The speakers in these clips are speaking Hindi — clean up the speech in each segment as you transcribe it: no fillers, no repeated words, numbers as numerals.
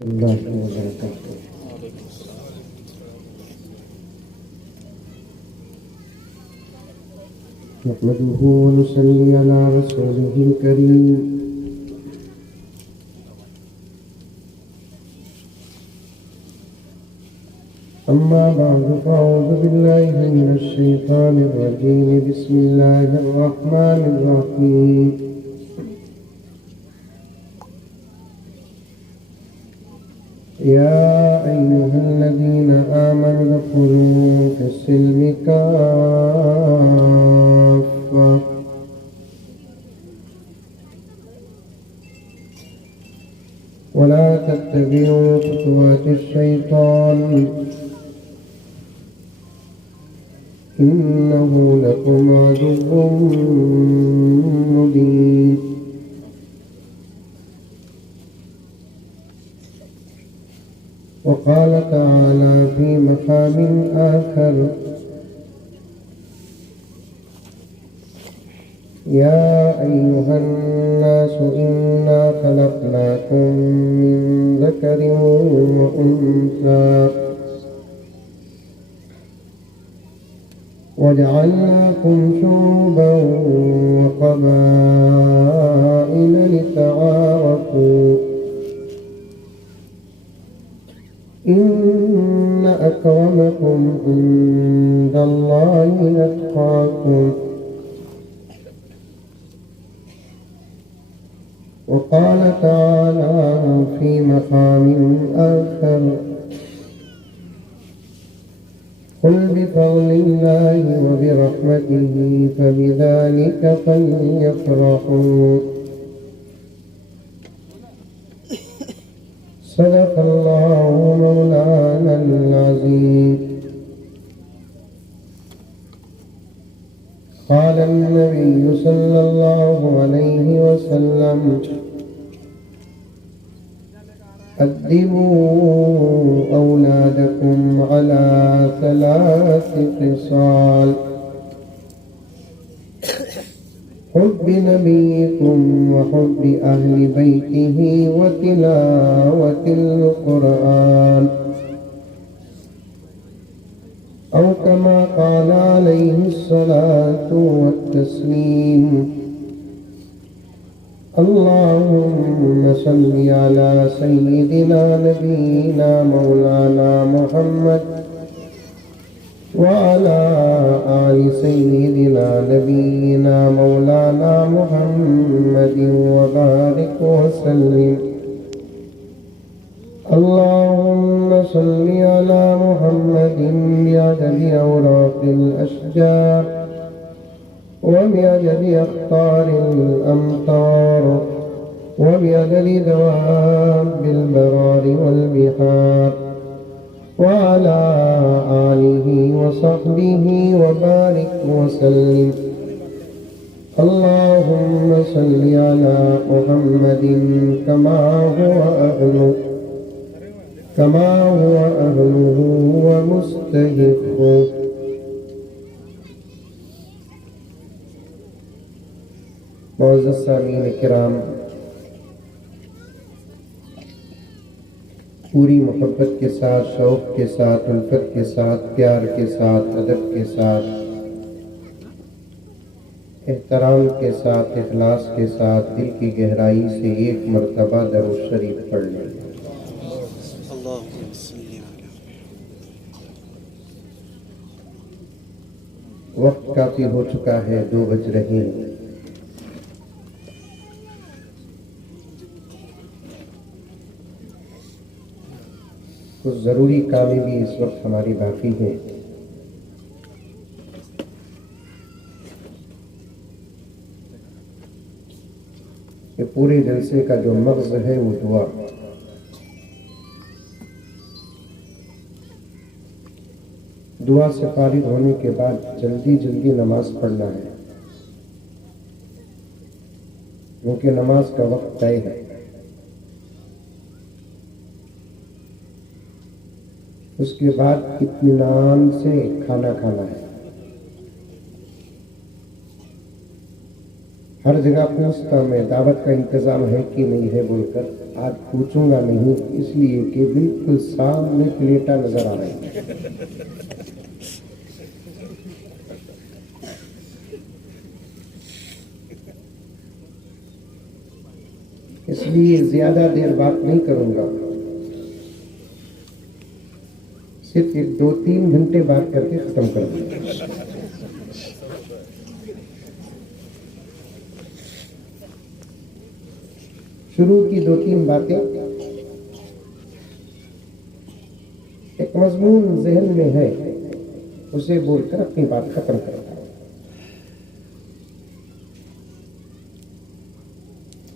अल्लाह वबरकातुहू। नहमदुहु व नुसल्ली अला रसूलिहिल करीम। अम्मा बअद फ़अऊज़ु बिल्लाहि मिनश शैतानिर रजीम। बिस्मिल्लाहिर रहमानिर रहीम। या अय्युहल्लज़ीना आमनु उदख़ुलू फ़िस्सिल्मि काफ़्फ़ा वला तत्तबिऊ खुतुवातिश शैतान इन्नहु लकुम अदुव्वुम मुबीन। वक़ाल तआला फ़ी मक़ामिन आख़र या अय्युहन्नासु इन्ना ख़लक़नाकुम मिन ज़करिन व उन्सा वजअलनाकुम शुऊबन व क़बाइल लितआरफ़ू इन्न अक्रमकुम इंदल्लाहि अत्क़ाकुम। वक़ाल तआला फ़ी मक़ामिन आख़र क़ुल बिफ़ज़लिल्लाहि व बिरहमतिही फ़बिज़ालिका फ़ल्यफ़रहू सदक़ल्लाहु मौलानल अज़ीम। क़ाल अन्नबिय्यु सल्लल्लाहु अलैहि वसल्लम अद्दिबू औलादकुम अला सलासि ख़िसाल हुब्बि नबिय्यिकुम व हुब्बि अहलि बैतिही व तिलावतिल क़ुरआन औ कमा क़ाल अलैहिस्सलातु वत्तस्लीम। अल्लाहुम्मा सल्लि अला सय्यिदिना नबीना मौलाना मुहम्मद व अला आलि सय्यिदिना नबीना मौलाना मुहम्मदिन व बारिक व सल्लिम। अल्लाहुम्मा सल्लि अला मुहम्मदिन बिअददि औराक़िल अशजार व बिअददि अख़तारिल अमतार व बिअददि दवाबिल बरारि वल बिहार व अला आलिहि व सहबिहि व बारिक व सल्लिम। अल्लाहुम्मा सल्लि अला मुहम्मदिन कमा हुवा अहलुहु व मुस्तहिक़्क़ुहु। मुअज़्ज़ज़ सामीईन किराम, पूरी मोहब्बत के साथ, शौक़ के साथ, उल्फत के साथ, प्यार के साथ, अदब के साथ, एहतराम के साथ, इखलास के साथ दिल की गहराई से एक मर्तबा दरूद शरीफ पढ़ लें। वक्त काफ़ी हो चुका है, 2 बज रहे हैं। कुछ ज़रूरी कामें भी इस वक्त हमारी बाकी हैं। ये पूरे जलसे का जो मग़ज़ है वो दुआ। दुआ से फारिग होने के बाद जल्दी जल्दी नमाज पढ़ना है, क्योंकि नमाज का वक्त तय है। उसके बाद इत्मीनान से खाना खाना है। हर जगह पूछता मैं दावत का इंतज़ाम है कि नहीं है बोलकर, आज पूछूंगा नहीं, इसलिए कि बिल्कुल सामने प्लेटा नजर आ रही है। इसलिए ज्यादा देर बात नहीं करूंगा, सिर्फ 2-3 घंटे बात करके खत्म कर दूंगा। शुरू की 2-3 बातें एक मजमून जहन में है, उसे बोलकर अपनी बात खत्म करता हूं।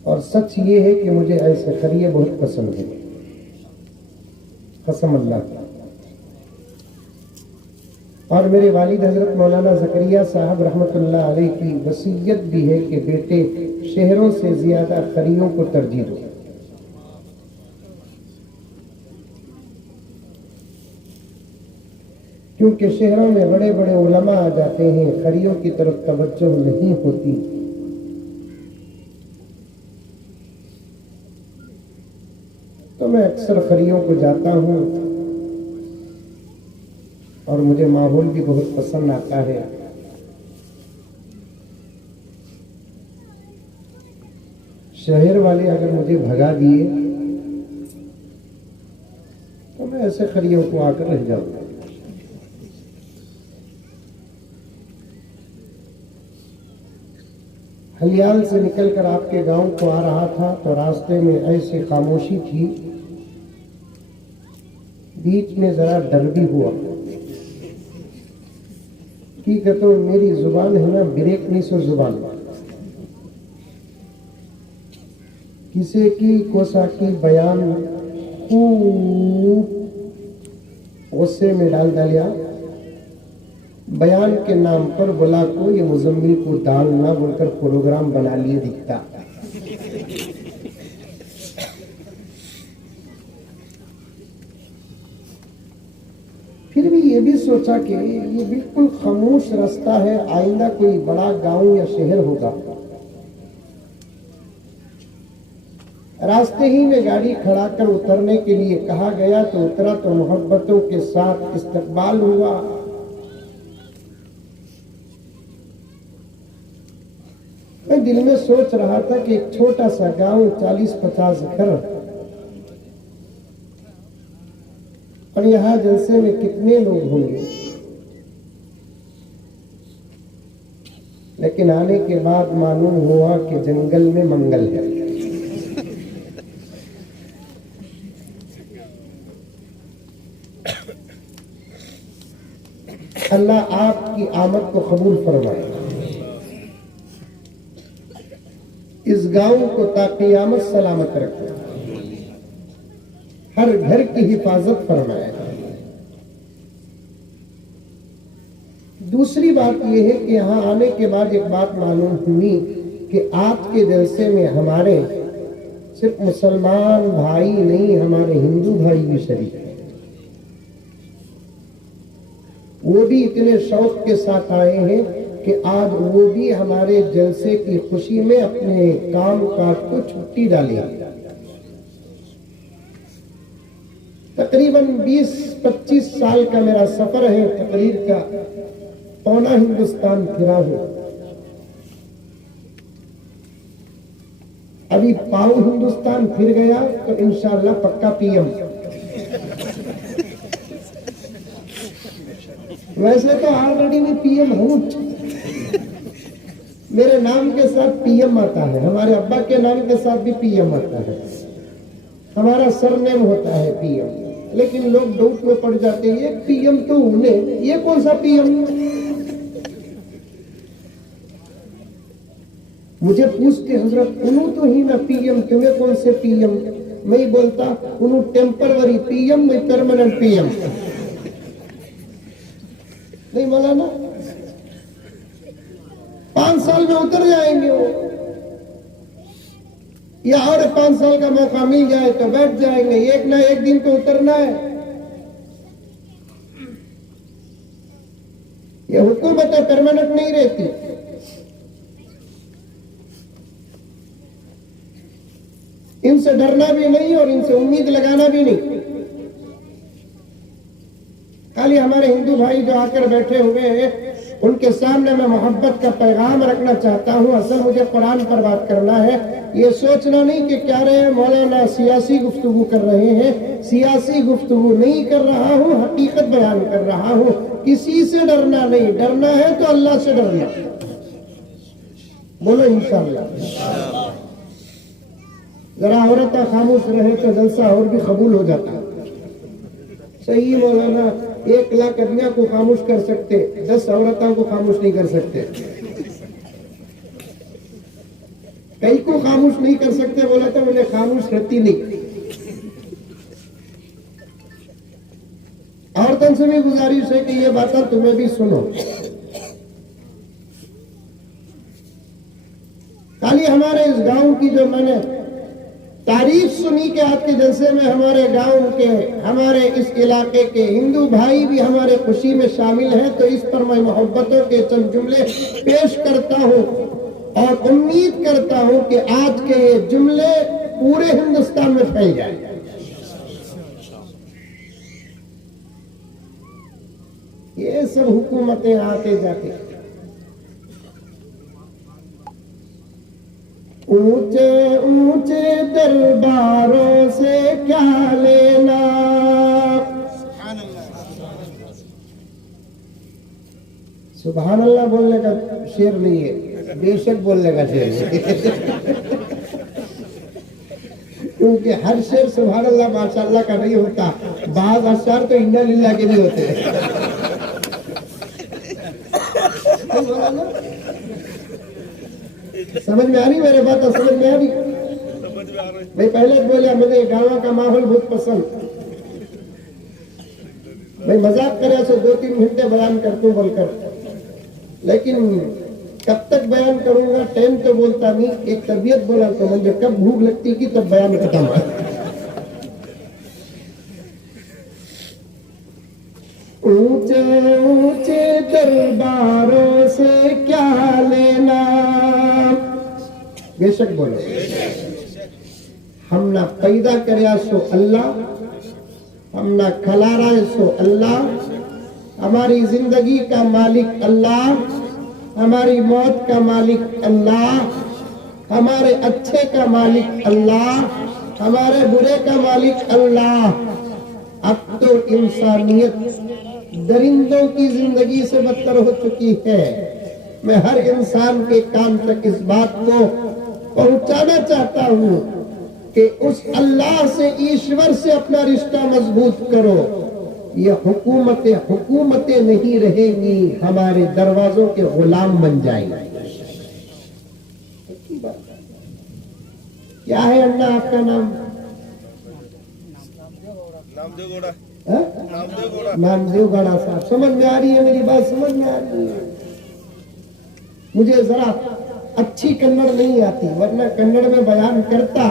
और सच ये है कि मुझे ऐसे खरिये बहुत पसंद है, कसम अल्लाह की। और मेरे वालिद हजरत मौलाना ज़करिया साहब रहमतुल्लाह अलैह की वसीयत भी है कि बेटे शहरों से ज्यादा खरियों को तरजीह दो। क्योंकि शहरों में बड़े बड़े उलमा आ जाते हैं, खरियों की तरफ तवज्जो नहीं होती। तो मैं अक्सर खरियों को जाता हूं और मुझे माहौल भी बहुत पसंद आता है। शहर वाले अगर मुझे भगा दिए तो मैं ऐसे खरियों को आकर रह जाऊंगा। हलियाल से निकलकर आपके गांव को आ रहा था तो रास्ते में ऐसी खामोशी थी, बीच में जरा डर भी हुआ कि तो मेरी जुबान है ना ब्रेक सो जुबान, किसी की कोसा की बयान गुस्से में डाल डालिया, बयान के नाम पर बुला को ये मुजम्मिल को दाल ना बोलकर प्रोग्राम बना लिए दिखता। फिर भी ये भी सोचा कि ये बिल्कुल खामोश रास्ता है, आइंदा कोई बड़ा गांव या शहर होगा। रास्ते ही में गाड़ी खड़ा कर उतरने के लिए कहा गया तो उतरा तो मोहब्बतों के साथ इस्तकबाल हुआ। मैं दिल में सोच रहा था कि एक छोटा सा गांव, 40-50 घर, और यहाँ जलसे में कितने लोग होंगे। लेकिन आने के बाद मालूम हुआ कि जंगल में मंगल है। अल्लाह आपकी आमद को कबूल फरमाए, इस गांव को ताक़ियामत सलामत रखे, हर घर की हिफाजत फरमाए। दूसरी बात यह है कि यहाँ आने के बाद एक बात मालूम हुई कि आपके जलसे में हमारे सिर्फ मुसलमान भाई नहीं, हमारे हिंदू भाई भी शरीक हैं। वो भी इतने शौक के साथ आए हैं कि आज वो भी हमारे जलसे की खुशी में अपने काम काज को छुट्टी डाली। तकरीबन 20-25 साल का मेरा सफर है तकरीर का, पौना हिंदुस्तान फिरा हूं। अभी पाऊ हिंदुस्तान फिर गया तो इंशाअल्लाह पक्का पीएम। वैसे तो ऑलरेडी मैं पीएम हूं, मेरे नाम के साथ पीएम आता है, हमारे अब्बा के नाम के साथ भी पीएम आता है, हमारा सरनेम होता है पीएम। लेकिन लोग डाउट में पड़ जाते हैं, पीएम तो उन्हें, ये कौन सा पीएम। मुझे पूछते हजरत उन्हों तो ही ना पीएम, तुम्हें कौन से पीएम। मैं बोलता उन्हों टेम्पररी पीएम, मैं परमानेंट पीएम। नहीं मौलाना 5 साल में उतर जाएंगे वो, या और 5 साल का मौका मिल जाए तो बैठ जाएंगे, एक ना एक दिन तो उतरना है। ये हुकूमत परमानेंट नहीं रहती। इनसे डरना भी नहीं और इनसे उम्मीद लगाना भी नहीं। खाली हमारे हिंदू भाई जो आकर बैठे हुए हैं उनके सामने मैं मोहब्बत का पैगाम रखना चाहता हूं। असल मुझे कुरान पर बात करना है। ये सोचना नहीं कि क्या रहे मौलाना सियासी गुफ्तगू कर रहे हैं। सियासी गुफ्तगू नहीं कर रहा हूं, हकीकत बयान कर रहा हूं। किसी से डरना नहीं, डरना है तो अल्लाह से डरना। बोलो इंशाअल्लाह। जरा औरतें खामोश रहे तो जलसा और भी कबूल हो जाता। सही मौलाना, 1 लाख आदमियों को खामोश कर सकते, 10 औरतों को खामोश नहीं कर सकते। कई को खामोश नहीं कर सकते बोला तो उन्हें खामोश रहती नहीं। औरतों से भी गुजारिश है कि ये बातें तुम्हें भी सुनो। खाली हमारे इस गांव की जो मैंने तारीफ सुनी कि आज के जलसे में हमारे गांव के, हमारे इस इलाके के हिंदू भाई भी हमारे खुशी में शामिल हैं, तो इस पर मैं मोहब्बतों के चंद जुमले पेश करता हूं और उम्मीद करता हूं कि आज के ये जुमले पूरे हिंदुस्तान में फैल जाए। ये सब हुकूमतें आते जाते, ऊंचे ऊंचे दरबारों से क्या लेना। सुभान अल्लाह बोलने का शेर नहीं है, बेशक बोलने का शेर है। क्योंकि हर शेर सुभान अल्लाह माशाअल्लाह का नहीं होता, बाज़ अशआर तो इन्ना लिल्लाह के भी होते हैं। समझ में आ रही मेरे बात? समझ में आ रही भाई? पहले बोला मुझे गाँव का माहौल बहुत पसंद। भाई मजाक करे तो 2-3 घंटे बयान करता हूँ बोलकर, लेकिन कब तक बयान करूंगा टाइम तो बोलता नहीं। एक तबीयत बोला तो मुझे कब भूख लगती की तब बयान खत्म हुआ। ऊंचे ऊंचे दरबारों से क्या लेना, बेशक बोलो। हम ना पैदा करया सो अल्लाह, हम ना खिला सो अल्लाह, हमारी जिंदगी का मालिक अल्लाह, हमारी मौत का मालिक अल्लाह, हमारे अच्छे का मालिक अल्लाह, हमारे बुरे का मालिक अल्लाह। अब तो इंसानियत दरिंदों की जिंदगी से बदतर हो चुकी है। मैं हर इंसान के कान तक इस बात को पहुंचाना चाहता हूं कि उस अल्लाह से, ईश्वर से अपना रिश्ता मजबूत करो। ये हुकूमतें नहीं रहेंगी, हमारे दरवाजों के गुलाम बन जाएंगे। क्या है अन्ना आपका नाम? नामदेव गौड़ा साहब। समझ में आ रही है मेरी बात? समझ में आ रही है? मुझे जरा अच्छी कन्नड़ नहीं आती, वरना कन्नड़ में बयान करता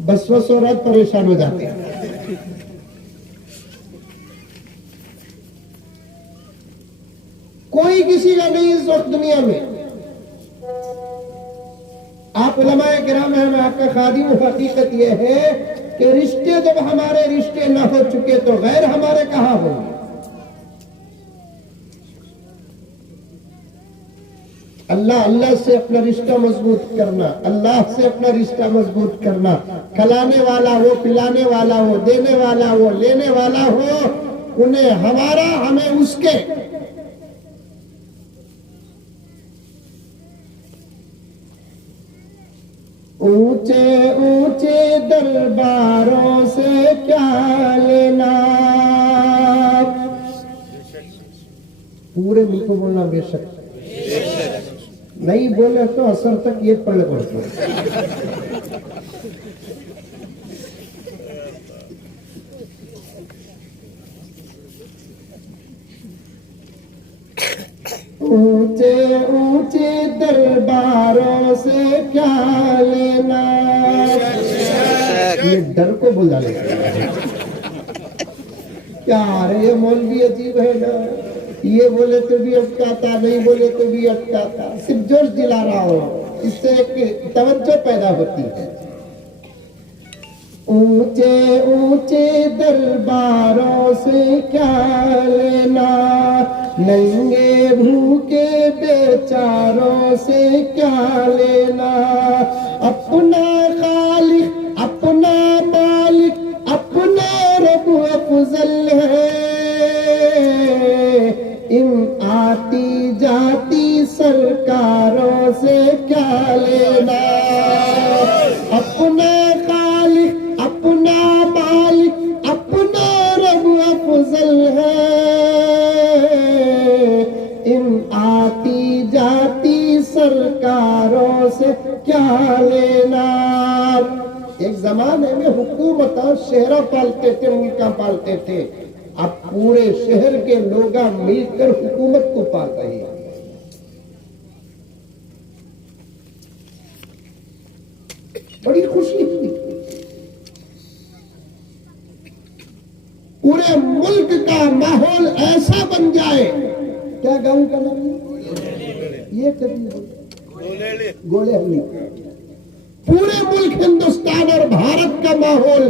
बस और परेशान हो जाते हैं। कोई किसी का नहीं इस वक्त दुनिया में। आप उलमाए किराम हैं, मैं आपका खादिम। हकीकत यह है कि रिश्ते जब हमारे रिश्ते न हो चुके तो गैर हमारे कहां होंगे। अल्लाह से अपना रिश्ता मजबूत करना, अल्लाह से अपना रिश्ता मजबूत करना। खिलाने वाला हो, पिलाने वाला हो, देने वाला हो, लेने वाला हो, उन्हें हमारा, हमें उसके। ऊंचे ऊंचे दरबारों से क्या लेना। पूरे मुल्क को बोलना बेशक, नहीं बोले तो असर तक ये पढ़ पड़ता है। ऊंचे ऊंचे दरबारों से क्या लेना। ये डर को बुला लेगा। क्या अरे ये मौलवी अजीब है ना, ये बोले तो भी अटकाता, नहीं बोले तो भी अटकाता। सिर्फ जोश दिला रहा हो, इससे एक तवज्जो पैदा होती है। ऊंचे ऊंचे दरबारों से क्या लेना, नंगे भूखे बेचारों से क्या लेना। अपना खालिक अपना मालिक अपना रब अफजल है, इन आती जाती सरकारों से क्या लेना। अपना खालिक अपना मालिक अपना रब अफजल है, इन आती जाती सरकारों से क्या लेना। एक जमाने में हुकूमत शहरा पालते थे, मुल्का पालते थे। अब पूरे शहर के लोग मिलकर हुकूमत को पाल रहे हैं। बड़ी खुशी हुई। पूरे मुल्क का माहौल ऐसा बन जाए। क्या गांव का नाम ये गोलेहल्ली। पूरे मुल्क हिंदुस्तान और भारत का माहौल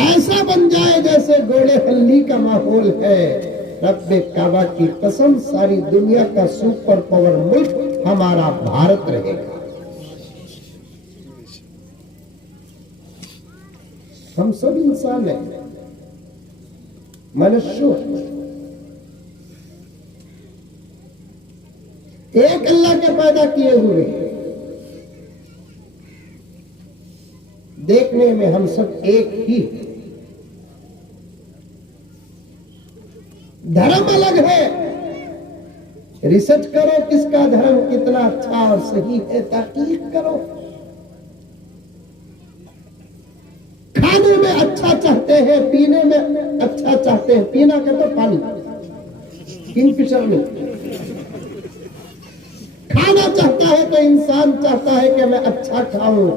ऐसा बन जाए जैसे गोलेहल्ली का माहौल है। रब्बे काबा की कसम, सारी दुनिया का सुपर पावर मुल्क हमारा भारत रहेगा। हम सब इंसान हैं, मनुष्य। एक अल्लाह के पैदा किए हुए, देखने में हम सब एक ही। धर्म अलग है। रिसर्च करो किसका धर्म कितना अच्छा और सही है, तहकीक करो। खाने में अच्छा चाहते हैं, पीने में अच्छा चाहते हैं। पीना का तो पानी, किंगफिशर में। खाना चाहता है तो इंसान चाहता है कि मैं अच्छा खाऊं।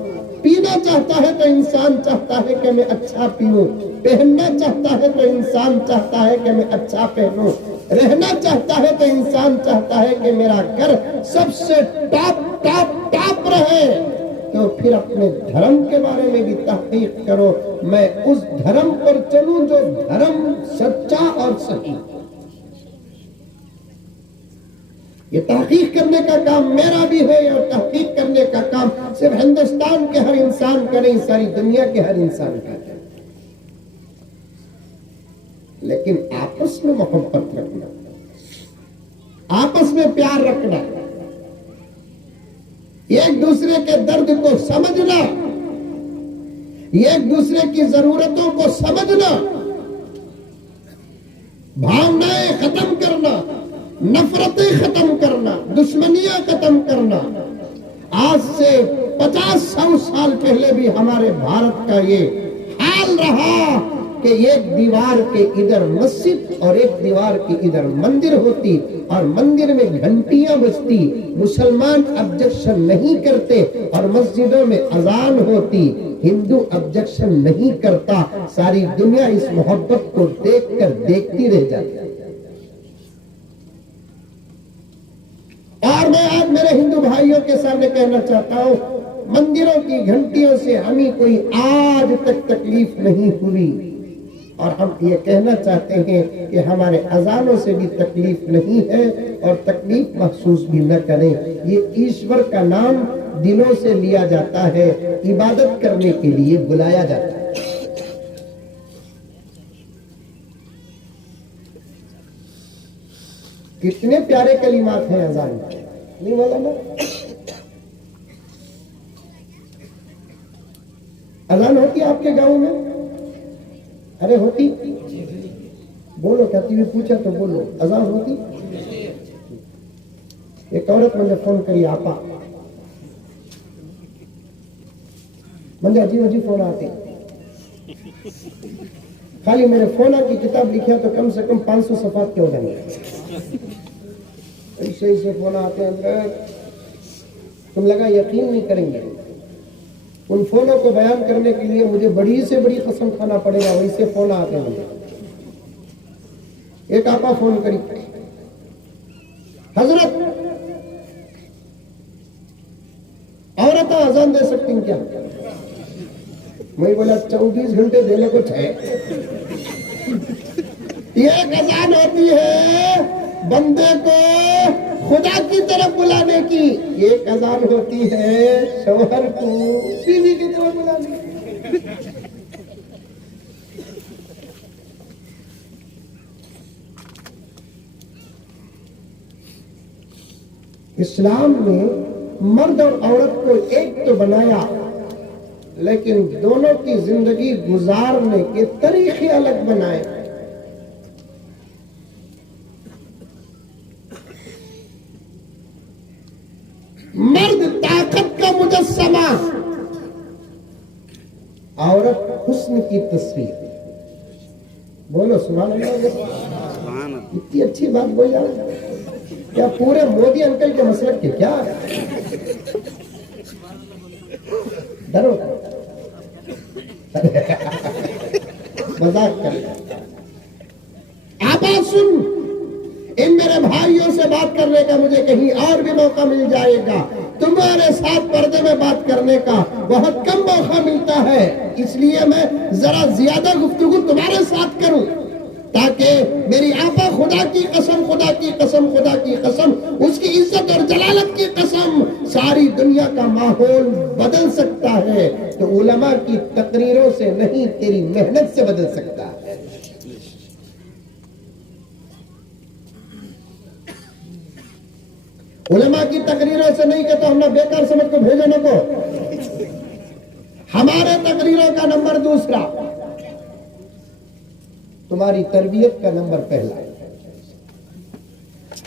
पीना चाहता है तो इंसान चाहता है कि मैं अच्छा पीऊं। पहनना चाहता है तो इंसान चाहता है कि मैं अच्छा पहनूं। रहना चाहता है तो इंसान चाहता है कि मेरा घर सबसे टॉप टॉप टॉप रहे। तो फिर अपने धर्म के बारे में भी तहकीक करो। मैं उस धर्म पर चलूं जो धर्म सच्चा और सही। ये तहकीक करने का काम मेरा भी है, और तहकीक करने का काम सिर्फ हिंदुस्तान के हर इंसान का नहीं, सारी दुनिया के हर इंसान का है। लेकिन आपस में मोहब्बत रखना, आपस में प्यार रखना, एक दूसरे के दर्द को समझना, एक दूसरे की जरूरतों को समझना, भावनाएं खत्म करना, नफरतें खत्म करना, दुश्मनियां खत्म करना। आज से 50-100 साल पहले भी हमारे भारत का ये हाल रहा कि एक दीवार के इधर मस्जिद और एक दीवार के इधर मंदिर होती, और मंदिर में घंटियां बजती। मुसलमान ऑब्जेक्शन नहीं करते, और मस्जिदों में अजान होती। हिंदू ऑब्जेक्शन नहीं करता। सारी दुनिया इस मोहब्बत को देखकर देखती रह जाती। और मैं आज मेरे हिंदू भाइयों के सामने कहना चाहता हूं, मंदिरों की घंटियों से हमें कोई आज तक तकलीफ नहीं हुई, और हम ये कहना चाहते हैं कि हमारे अजानों से भी तकलीफ नहीं है, और तकलीफ महसूस भी न करें। ये ईश्वर का नाम दिलों से लिया जाता है, इबादत करने के लिए बुलाया जाता है। कितने प्यारे कलिमात हैं अजान नहीं बोला ना। अजान होती है आपके गांव में? अरे होती, बोलो। क्या टीवी पूछा तो बोलो, अजान होती? एक औरत मुझे फोन करी, आपा मुझे अजीब अजीब फोन आते। खाली मेरे फोन की किताब लिखा तो कम से कम 500 सफात के हो जाएंगे। ऐसे फोन आते हैं, तुम लगा यकीन नहीं करेंगे। उन फोनों को बयान करने के लिए मुझे बड़ी से बड़ी कसम खाना पड़ेगा, वैसे फोन आते हैं मुझे। एक आपा फोन करी, हजरत औरतें अजान दे सकती हैं क्या? मैं बोला 24 घंटे देने को है। ये अजान होती है बंदे को खुदा की तरफ बुलाने की, एक अजान होती है शौहर को बीवी की तरफ बुलाने की। इस्लाम ने मर्द और औरत को एक तो बनाया, लेकिन दोनों की जिंदगी गुजारने के तरीके अलग बनाए। मर्द ताकत का मुजस्समा, औरत हुस्न की तस्वीर। बोलो सुभान अल्लाह। इतनी अच्छी बात बोल रहा है क्या? पूरे मोदी अंकल के मसलक के क्या डरो? मजाक कर। आवाज सुन, इन मेरे भाइयों से बात करने का मुझे कहीं और भी मौका मिल जाएगा। तुम्हारे साथ पर्दे में बात करने का बहुत कम मौका मिलता है, इसलिए मैं जरा ज्यादा गुफ्तगू तुम्हारे साथ करूं, ताकि मेरी आपा खुदा की कसम, खुदा की कसम, खुदा की कसम, उसकी इज्जत और जलालत की कसम, सारी दुनिया का माहौल बदल सकता है तो उलमा की तकरीरों से नहीं, तेरी मेहनत से बदल सकता है। उलमा की तकरीरों से नहीं कहता हमने बेकार समझ को भेजो न को। हमारे तकरीरों का नंबर दूसरा, तुम्हारी तरबियत का नंबर पहला।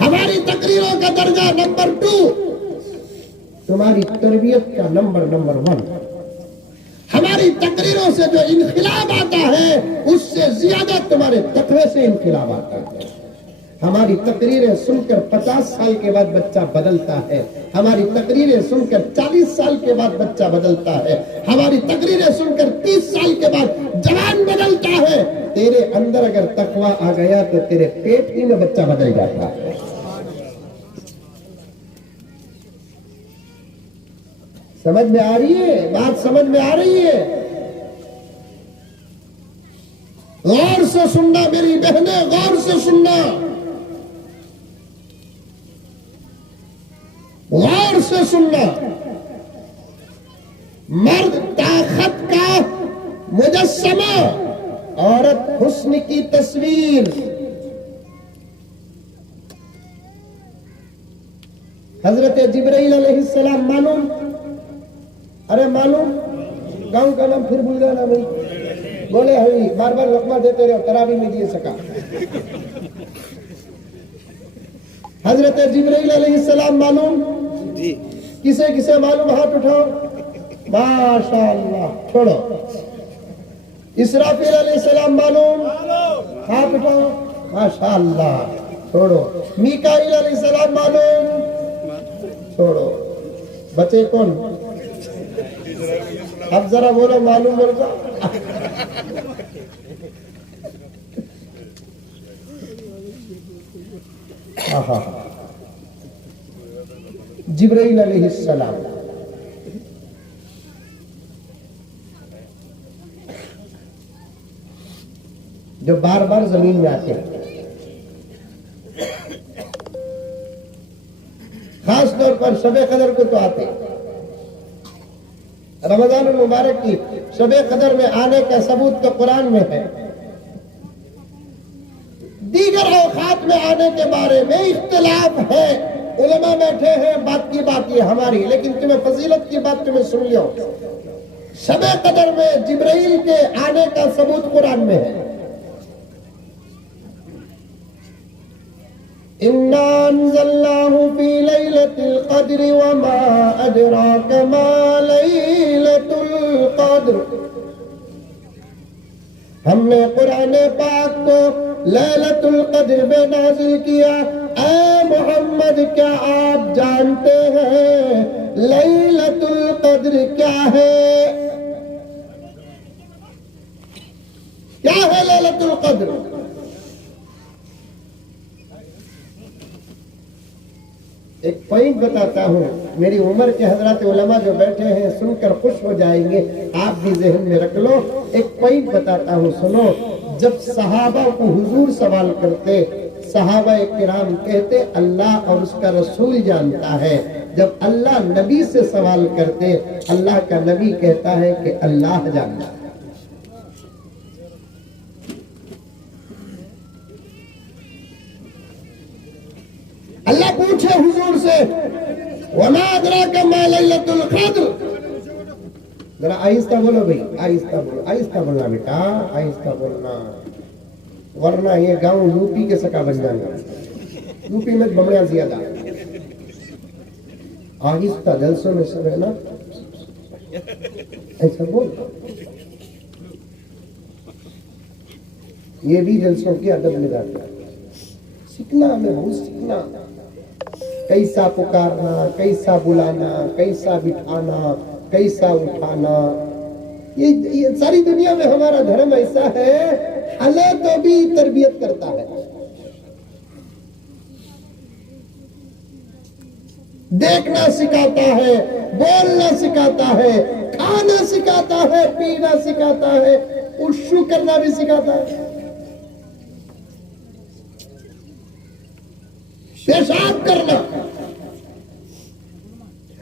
हमारी तकरीरों का दर्जा नंबर 2, तुम्हारी तरबियत का नंबर 1। हमारी तकरीरों से जो इनकलाब आता है उससे ज्यादा तुम्हारे तकवे से इनकलाब आता है। हमारी तकरीरें सुनकर 50 साल के बाद बच्चा बदलता है, हमारी तकरीरें सुनकर 40 साल के बाद बच्चा बदलता है, हमारी तकरीरें सुनकर 30 साल के बाद जवान बदलता है। तेरे अंदर अगर तकवा आ गया तो तेरे पेट ही में बच्चा बदल जाता है। समझ में आ रही है बात? समझ में आ रही है? गौर से सुनना मेरी बहनें, गौर से सुनना, गौर से सुनना। मर्द ताकत का मुजस्समा, औरत हुस्न की तस्वीर। हजरत जिब्राइल अलैहिस्सलाम मालूम? अरे मालूम? गांव का नाम फिर भूल गया ना भाई। बोले हरी बार बार लकमा देते रहो, तरावी में दिए सका। हजरत जिब्राइल अलैहिस्सलाम मालूम? जी। किसे किसे मालूम? हाथ उठाओ। माशाअल्लाह, छोड़ो। इसराफील अलैहिस्सलाम मालूम? हाथ उठाओ। माशाअल्लाह, छोड़ो। मीकाईल अलैहिस्सलाम मालूम? छोड़ो। बचे कौन? अब जरा बोलो मालूम बोलो। जिब्राइल अलैहिस्सलाम जो बार बार जमीन में आते हैं, खास तौर पर शबे कदर को तो आते हैं। रमजान मुबारक की शबे कदर में आने का सबूत तो कुरान में है। दीगर औकात में आने के बारे में इख्तिलाफ है, उलमा बैठे हैं, बात की बात ये हमारी, लेकिन तुम्हें फजीलत की बात तुम्हें सुन लो। शबे कदर में जिब्राइल के आने का सबूत कुरान में है। इन्ना अंज़लनाहु फी लैलतिल क़द्र व मा अदराक मा लैलतुल क़द्र। हमने कुरान पाक को लैलतुल क़द्र में नाज़िल किया। ऐ मोहम्मद, क्या आप जानते हैं लैलतुल क़द्र क्या है? क्या है लैलतुल क़द्र? एक पॉइंट बताता हूँ, मेरी उम्र के हजरत उलमा जो बैठे हैं सुनकर खुश हो जाएंगे, आप भी ज़हन में रख लो। एक पॉइंट बताता हूँ, सुनो। जब सहाबा को हुजूर सवाल करते, सहाबा किराम कहते अल्लाह और उसका रसूल जानता है। जब अल्लाह नबी से सवाल करते, अल्लाह का नबी कहता है कि अल्लाह जानता है। अल्लाह पूछे हुजूर से, वमा अदराका मा लैलतुल क़द्र। जरा आहिस्ता बोलो भाई, आहिस्ता बोलो, आहिस्ता बोलना बेटा, आहिस्ता बोलना, वरना ये गांव यूपी के सका बन जाएगा। यूपी में बमड़िया ज्यादा। आहिस्ता, जलसों में सब है ना, ऐसा बोल। ये भी जलसों की अदब में जाता है। सीखना हमें, बहुत सीखना। कैसा पुकारना, कैसा बुलाना, कैसा बिठाना, कैसा उठाना, ये सारी दुनिया में हमारा धर्म ऐसा है, हालातों भी तरबियत करता है। देखना सिखाता है, बोलना सिखाता है, खाना सिखाता है, पीना सिखाता है, उशू करना भी सिखाता है, पेशाब करना।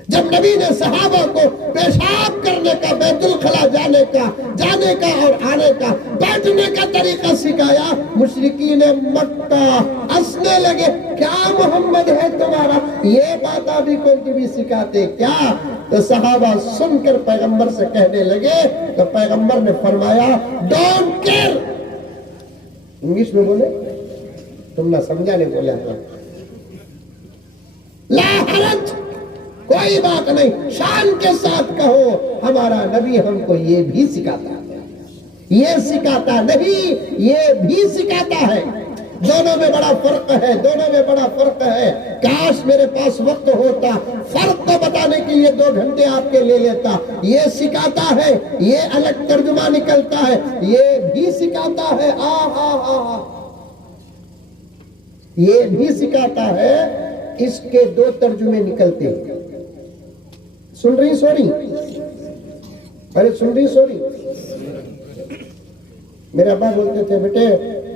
जब नबी ने सहाबा को पेशाब करने का, बैतुल खला जाने का और आने का, बैठने का तरीका सिखाया, मुशरिकीन मक्का हंसने लगे, क्या मोहम्मद है तुम्हारा, ये बात अभी कोई भी सिखाते क्या? तो सहाबा सुनकर पैगंबर से कहने लगे, तो पैगंबर ने फरमाया डोंट केयर। इंग्लिश में बोले, तुम ना समझा नहीं बोला था, ला हरज, कोई बात नहीं, शान के साथ कहो, हमारा नबी हमको ये भी सिखाता है। ये सिखाता नहीं, ये भी सिखाता है। दोनों में बड़ा फर्क है, दोनों में बड़ा फर्क है। काश मेरे पास वक्त होता, फर्क को बताने के लिए 2 घंटे आपके ले लेता। ये सिखाता है, ये अलग तर्जुमा निकलता है, ये भी सिखाता है। ये भी सिखाता है, इसके 2 तर्जुमे निकलते हैं। सुन रही सोरी? अरे सुन रही सोरी? मेरे अब्बा बोलते थे, बेटे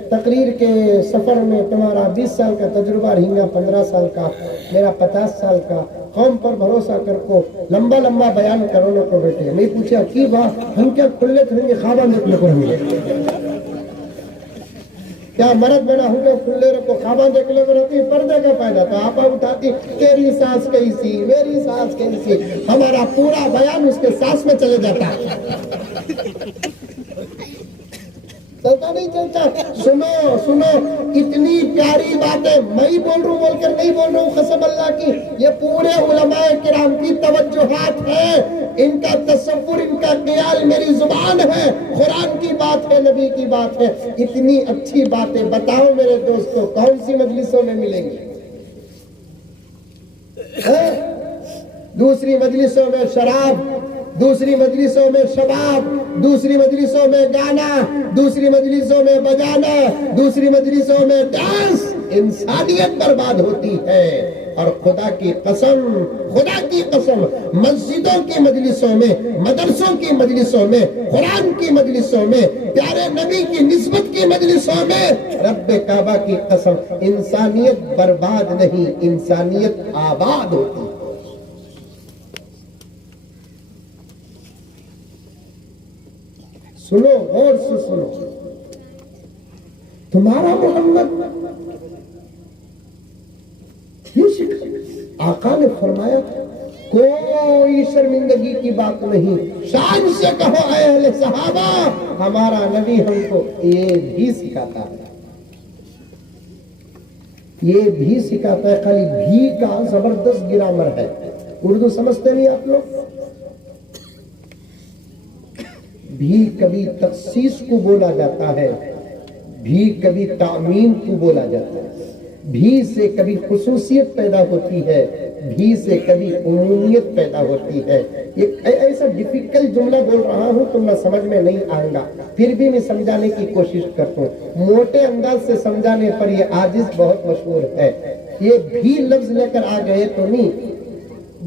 तकरीर के सफर में तुम्हारा 20 साल का तजुर्बा रहेगा, 15 साल का, मेरा 50 साल का, कौम पर भरोसा कर को लंबा लंबा बयान करो न को। बेटे मैं पूछा की बात, हम क्या खुले थे खाबा देखने को होंगे, क्या मर्द बना हुए खुले रखो, खाबा देख लो रहती, पर्दे का फायदा था। आपा उठाती, तेरी सांस कैसी, मेरी सांस कैसी, हमारा पूरा बयान उसके सांस में चले जाता। चलता नहीं चलता। सुनो सुनो, इतनी प्यारी बातें मैं ही बोल रहा हूँ, बोलकर नहीं बोल रहा हूँ, कसम अल्लाह की, ये पूरे उलमाए किराम की तवज्जुहात है, इनका तसव्वुर, इनका ख्याल मेरी जुबान है, कुरान की बात है, नबी की बात है। इतनी अच्छी बातें बताओ मेरे दोस्तों, कौन सी मजलिसों में मिलेंगी? दूसरी मजलिसों में शराब, दूसरी मजलिसों में शबाब, दूसरी मजलिसों में गाना, दूसरी मजलिसों में बजाना, दूसरी मजलिसों में डांस। इंसानियत बर्बाद होती है। और खुदा की कसम, खुदा की कसम, मस्जिदों की मजलिसों में, मदरसों की मजलिसों में, कुरान की मजलिसों में, प्यारे नबी की निस्बत की मजलिसों में, रब्बे काबा की कसम, इंसानियत बर्बाद नहीं, इंसानियत आबाद होती है। सुनो, गौर से सुनो, तुम्हारा मोहम्मद आका ने फरमाया कोई शर्मिंदगी की बात नहीं, शान से कहो ऐ अहले सहाबा, हमारा नबी हमको ये भी सिखाता है, ये भी सिखाता है। खाली भी का जबरदस्त ग्रामर है, उर्दू समझते नहीं आप लोग? भी कभी तखसीस को बोला जाता है, भी कभी तामीम को बोला जाता है, भी से कभी खुसूसियत पैदा होती है, भी से कभी उमूमियत पैदा होती है। ये ऐसा डिफिकल्ट जुमला बोल रहा हूं, तुम समझ में नहीं आएगा, फिर भी मैं समझाने की कोशिश करता हूँ। मोटे अंदाज से समझाने पर ये आजिज बहुत मशहूर है। ये भी लफ्ज लेकर आ गए तो नहीं,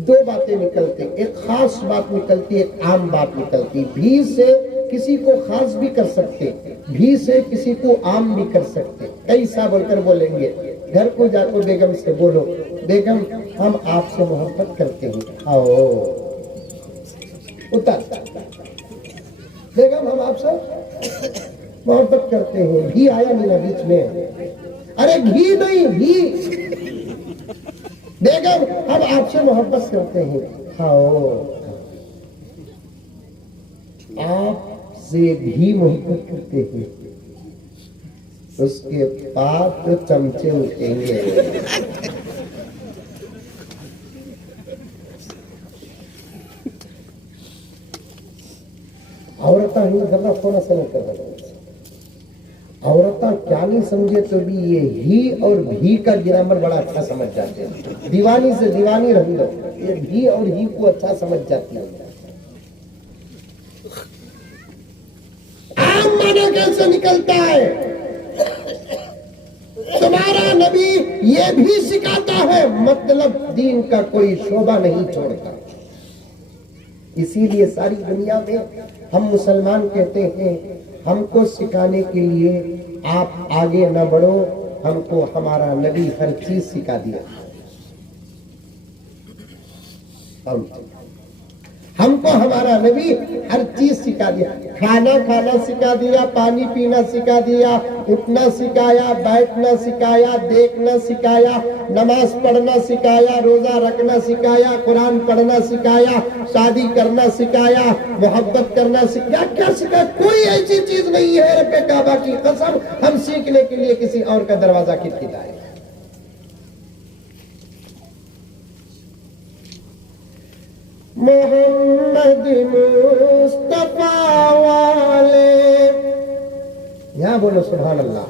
दो बातें निकलती, एक खास बात निकलती, एक आम बात निकलती। भी से किसी को खास भी कर सकते, भी से किसी को आम भी कर सकते। कैसा बोलकर बोलेंगे, घर को जाकर बेगम से बोलो, बेगम हम आपसे मोहब्बत करते हैं, आओ उतर। बेगम हम आपसे मोहब्बत करते हैं। भी आया नहीं ना बीच में, अरे घी नहीं भी। बेगम हम आपसे मोहब्बत करते हैं, आओ आपसे भी मोहब्बत करते हैं। उसके बाद तो चमचे उठेंगे। औरता ही गला थोड़ा सा नहीं कर रहा, औरता क्या नहीं समझे तो भी ये ही और भी का ग्रामर बड़ा अच्छा समझ जाते हैं। दीवानी से दीवानी रह लो, ये भी और ही को अच्छा समझ जाती है। आम माने कैसे निकलता है, तुम्हारा नबी ये भी सिखाता है, मतलब दीन का कोई शोभा नहीं छोड़ता। इसीलिए सारी दुनिया में हम मुसलमान कहते हैं, हमको सिखाने के लिए आप आगे न बढ़ो, हमको हमारा नबी हर चीज सिखा दिया। हमको हमारा नबी हर चीज सिखा दिया, खाना खाना सिखा दिया, पानी पीना सिखा दिया, उठना सिखाया, बैठना सिखाया, देखना सिखाया, नमाज पढ़ना सिखाया, रोजा रखना सिखाया, कुरान पढ़ना सिखाया, शादी करना सिखाया, मोहब्बत करना सिखाया। क्या सिखाया? कोई ऐसी चीज नहीं है रब्बे काबा की कसम हम सीखने के लिए किसी और का दरवाजा खटखटाए। मोहम्मद मुस्तफा वाले, यहाँ बोलो सुभान अल्लाह।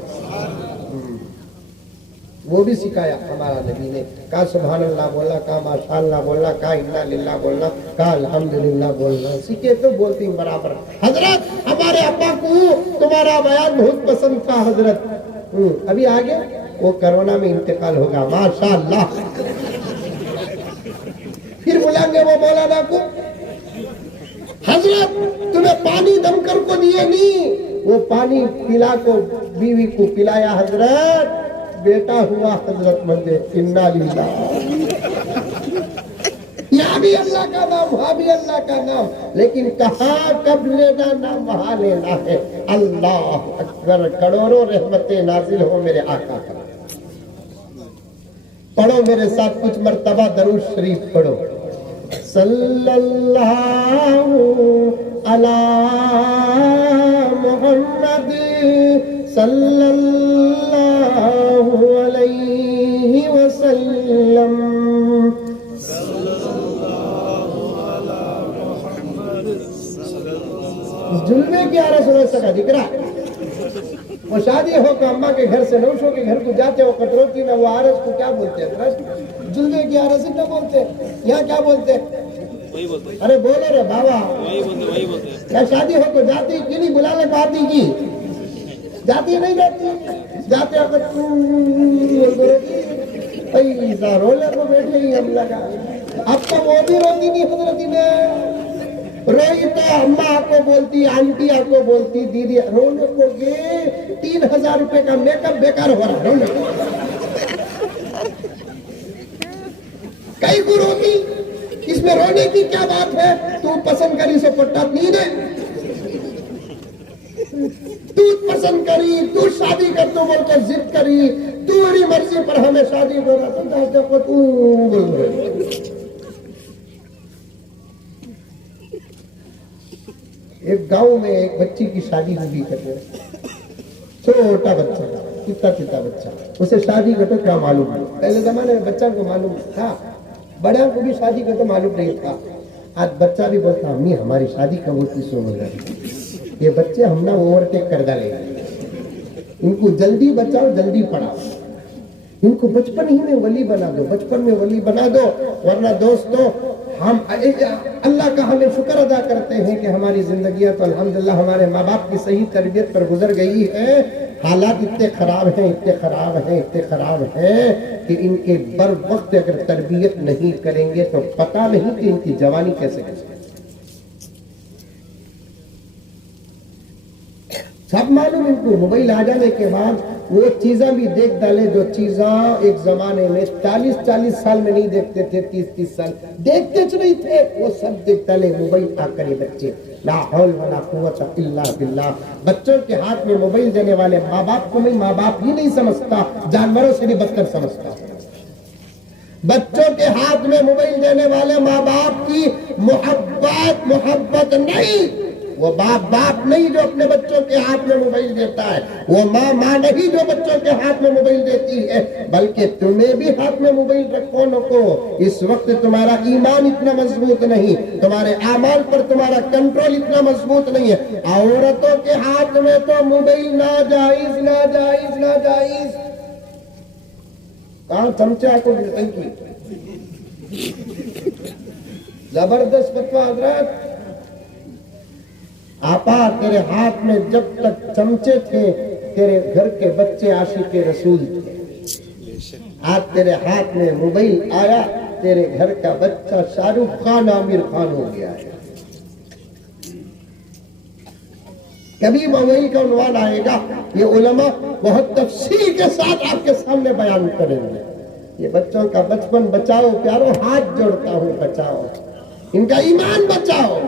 वो भी सिखाया हमारा नबी ने, का सुभान अल्लाह बोलना, का माशाअल्लाह बोलना, का इन्ना लिल्लाह बोलना, का अल्हम्दुलिल्लाह बोलना। सीखे तो बोलती बराबर। हजरत हमारे अब्बा को तुम्हारा बयान बहुत पसंद था हजरत। अभी आगे वो कोरोना में इंतकाल होगा माशाअल्लाह। फिर बुलाएंगे वो मौलाना को, हजरत तुम्हें पानी दमकर को दिए नहीं, वो पानी पिला को बीवी को पिलाया हजरत, बेटा हुआ हजरत मंदे। इन्ना लिल्लाह। यहाँ भी अल्लाह का नाम, वहाँ भी अल्लाह का नाम, लेकिन कहाँ कब लेना नाम वहाँ लेना है। अल्लाह अकबर। करोड़ों रहमतें नाजिल हो मेरे आका पर। पढ़ो मेरे साथ कुछ मर्तबा दरूद शरीफ पढ़ो। सल्लल्लाहु अला मुहम्मद सल्लल्लाहु अलैहि वसल्लम। जुल्मे की आरस हो सका दिख रहा। वो शादी हो तो अम्मा के घर से नौशों के घर को जाते हो, कटरोती में वो आरस को क्या बोलते हैं? जुल्मे की आरस ही ना बोलते, यहाँ क्या बोलते? वही बोलते। अरे बोले रे बाबा, वही बोलते। क्या शादी हो तो जाती कि नहीं? बुला ले पाती की जाती नहीं जाती? जाते हो पैसा रोले को बैठे ही हम लगा। अब तो वो भी रोती नहीं हजरती ने, रोई तो अम्मा आपको बोलती, आंटी आपको बोलती, दीदी रोने को ये 3000 रुपए का मेकअप बेकार हो रहा। रोने कई को रोती, इसमें रोने की क्या बात है? तू पसंद करी सो पट्टा नहीं दे, तू पसंद करी, तू शादी कर तो बोल के जिद करी, तू मेरी मर्जी पर हमें शादी हो रहा तो तू बोल रहे। एक गांव में एक बच्ची की शादी हुई करते, छोटा बच्चा, कितना बच्चा, उसे शादी का तो क्या मालूम है? पहले जमाने में बच्चा को मालूम था, बड़ा को भी शादी का तो मालूम नहीं था। आज बच्चा भी बोलता अम्मी हमारी शादी कब होती? सो बोल रही। ये बच्चे हम ना ओवरटेक कर डालेंगे, इनको जल्दी बचाओ, जल्दी पढ़ाओ, इनको बचपन ही में वली बना दो, बचपन में वली बना दो। वरना दोस्तों हम अल्लाह का हमें शुक्र अदा करते हैं कि हमारी जिंदगियां तो अल्हम्दुलिल्लाह हमारे माँ बाप की सही तरबियत पर गुजर गई है। हालात इतने खराब हैं, इतने खराब हैं, इतने खराब हैं कि इनके बर वक्त अगर तरबियत नहीं करेंगे तो पता नहीं कि इनकी जवानी कैसे कैसे। सब मालूम इनको, मोबाइल आ जाने के बाद वो चीज़ें भी देख डाले जो चीज़ें एक जमाने में 40-40 साल में नहीं देखते थे, 30-30 साल देखते नहीं थे, वो सब देख डाले मोबाइल आकर। ये बच्चे ला हौल वला कुव्वत इल्ला बिल्लाह। बच्चों के हाथ में मोबाइल देने वाले माँ बाप को माँ बाप ही नहीं समझता, जानवरों से भी बदतर समझता। बच्चों के हाथ में मोबाइल देने वाले माँ बाप की मोहब्बत नहीं, वो बाप नहीं जो अपने बच्चों के हाथ में मोबाइल देता है, वो माँ नहीं जो बच्चों के हाथ में मोबाइल देती है, बल्कि तुम्हें भी हाथ में मोबाइल रखो नको। इस वक्त तुम्हारा ईमान इतना मजबूत नहीं, तुम्हारे आमाल पर तुम्हारा कंट्रोल इतना मजबूत नहीं है। औरतों के हाथ में तो मोबाइल नाजायज नाजायज नाजायज। कहाँ चमचे आपको जबरदस्त फतवा हजरत। आपा तेरे हाथ में जब तक चमचे थे तेरे घर के बच्चे आशिक़े रसूल थे। आज तेरे हाथ में मोबाइल आया, तेरे घर का बच्चा शाहरुख खान आमिर खान हो गया है। कभी मोबाइल का उन्वान आएगा, ये उलमा बहुत तफसील के साथ आपके सामने बयान करेंगे। ये बच्चों का बचपन बचाओ प्यारो, हाथ जोड़ता हूँ बचाओ, इनका ईमान बचाओ।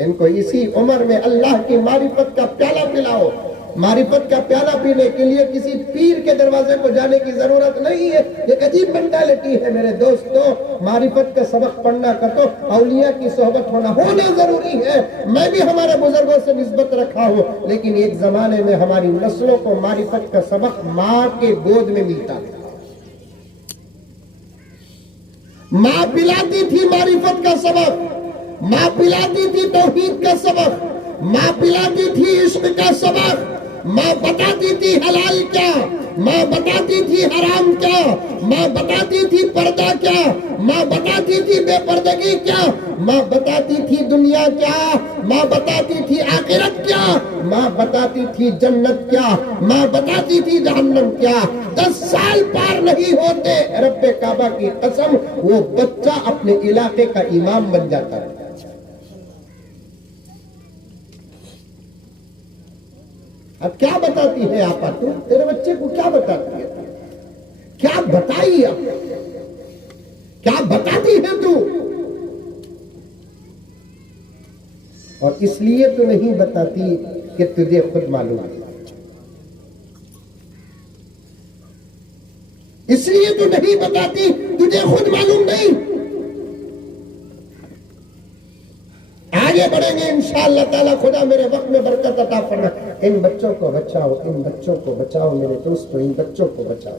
इनको इसी उम्र में अल्लाह की मारिफत का प्याला पिलाओ। मारिफत का प्याला पीने के लिए किसी पीर के दरवाजे को जाने की जरूरत नहीं है। एक अजीब मेंटालिटी है मेरे दोस्तों। मारिफत का सबक पढ़ना का तो औलिया की सोहबत होना जरूरी है। मैं भी हमारे बुजुर्गों से निस्बत रखा हूँ, लेकिन एक जमाने में हमारी नस्लों को मारिफत का सबक माँ के गोद में मिलता था। माँ पिलाती थी मारिफत का सबक, माँ पिलाती थी तौहीद का सबक, माँ पिलाती थी इश्क का सबक, माँ बताती थी हलाल क्या, माँ बताती थी हराम क्या, माँ बताती थी पर्दा क्या, माँ बताती थी बेपर्दगी क्या, माँ बताती थी दुनिया क्या, माँ बताती थी आखिरत क्या, माँ बताती थी जन्नत क्या, माँ बताती थी जहन्नम क्या। 10 साल पार नहीं होते, रब्बे काबा की कसम, वो बच्चा अपने इलाके का इमाम बन जाता है। अब क्या बताती है आपा तू, तेरे बच्चे को क्या बताती है, क्या बताई अब, क्या बताती है तू? और इसलिए तो नहीं बताती कि तुझे खुद मालूम है, इसलिए तो नहीं बताती तुझे खुद मालूम नहीं। आगे बढ़ेंगे इंशाअल्लाह ताला, खुदा मेरे वक्त में बरकत अता फरमा। इन बच्चों को बचाओ, इन बच्चों को बचाओ मेरे दोस्तों, इन बच्चों को बचाओ।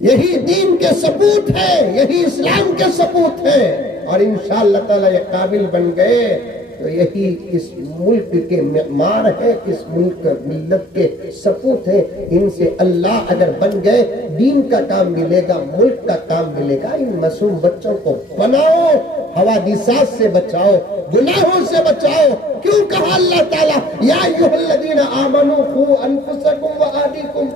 यही दीन के सपूत है, यही इस्लाम के सपूत है। और इंशाअल्लाह ताला ये काबिल बन गए तो यही इस मुल्क के मेमार है, इस मुल्क मिल्लत के सपूत है। इनसे अल्लाह अगर बन गए, दीन का काम मिलेगा, मुल्क का काम मिलेगा। इन मासूम बच्चों को बनाओ, हवादिसात से बचाओ, गुनाहों से बचाओ। क्यों कहा अल्लाह ताला या अय्युहल्लज़ीना आमनू खू अनफुसकुम व अहलीकुम।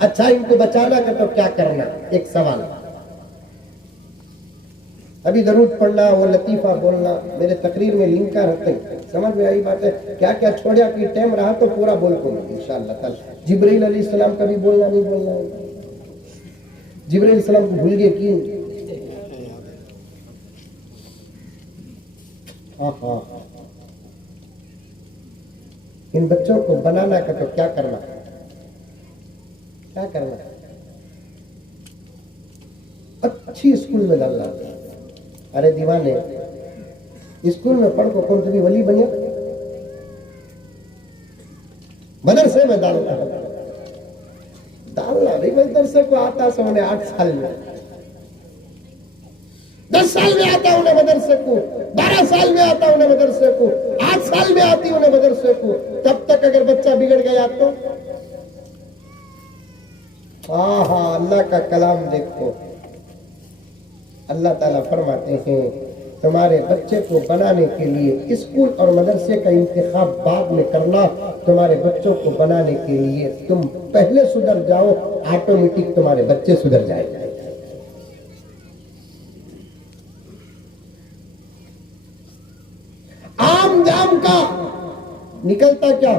अच्छा, इनको बचाना का तो क्या करना? एक सवाल, अभी दरूद पढ़ना, वो लतीफा बोलना, मेरे तकरीर में लिंका रहते हैं, समझ में आई बात है। क्या क्या छोड़िया की टाइम रहा तो पूरा बोल को इंशाअल्लाह ताला। जिब्रील अलैहिस्सलाम का भी बोलना नहीं बोलना है, जिब्रील अलैहिस्सलाम को भूल गए क्यों? हाँ, इन बच्चों को बनाना का तो क्या करना, क्या करना? अच्छी स्कूल में डालना। अरे दीवाने, स्कूल में पढ़ को कौन तुम्हें वली बने? मदरसे में डालना भाई। मदरसे को आता से उन्हें 8 साल में, 10 साल में आता उन्हें मदरसे को, 12 साल में आता उन्हें मदरसे को, 8 साल में आती उन्हें मदरसे को। तब तक अगर बच्चा बिगड़ गया तो हाँ, अल्लाह का कलाम देखो। अल्लाह ताला फरमाते हैं तुम्हारे बच्चे को बनाने के लिए स्कूल और मदरसे का इंतखाब बाद में करना। तुम्हारे बच्चों को बनाने के लिए तुम पहले सुधर जाओ, ऑटोमेटिक तुम्हारे बच्चे सुधर जाएंगे। आम जाम का निकलता क्या?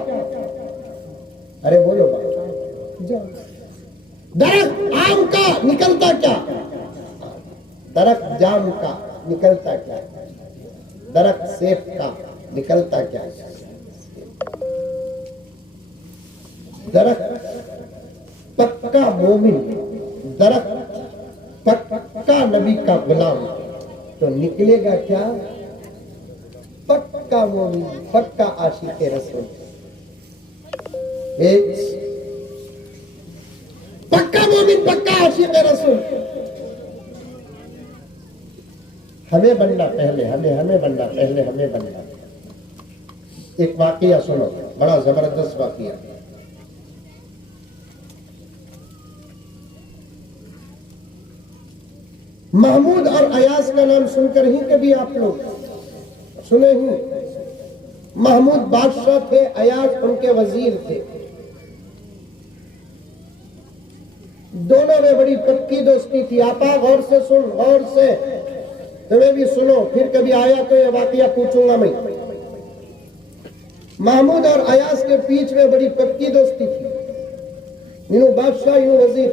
अरे बोलो दरख्त आम का निकलता क्या? दरख्त जाम का निकलता क्या? दरख्त सेब का निकलता क्या? दरख्त पक्का मोमिन, दरख्त पक्का नबी का गुलाम, तो निकलेगा क्या? पक्का मोमिन, पक्का आशिक़े रसूल। पक्का मोमिन, पक्का आशिक़े रसूल। हमें बनना पहले, हमें बनना पहले, हमें बनना। एक वाकया सुनो, बड़ा जबरदस्त वाकया। महमूद और अयाज का नाम सुनकर ही कभी आप लोग सुने ही? महमूद बादशाह थे, अयाज उनके वजीर थे। दोनों में बड़ी पक्की दोस्ती थी। आपा गौर से सुन, गौर से, तुम्हें भी सुनो, फिर कभी आया तो ये वाकया पूछूंगा मैं। महमूद और अयाज के बीच में बड़ी पक्की दोस्ती थी। यूं बादशाह यूं वजीर।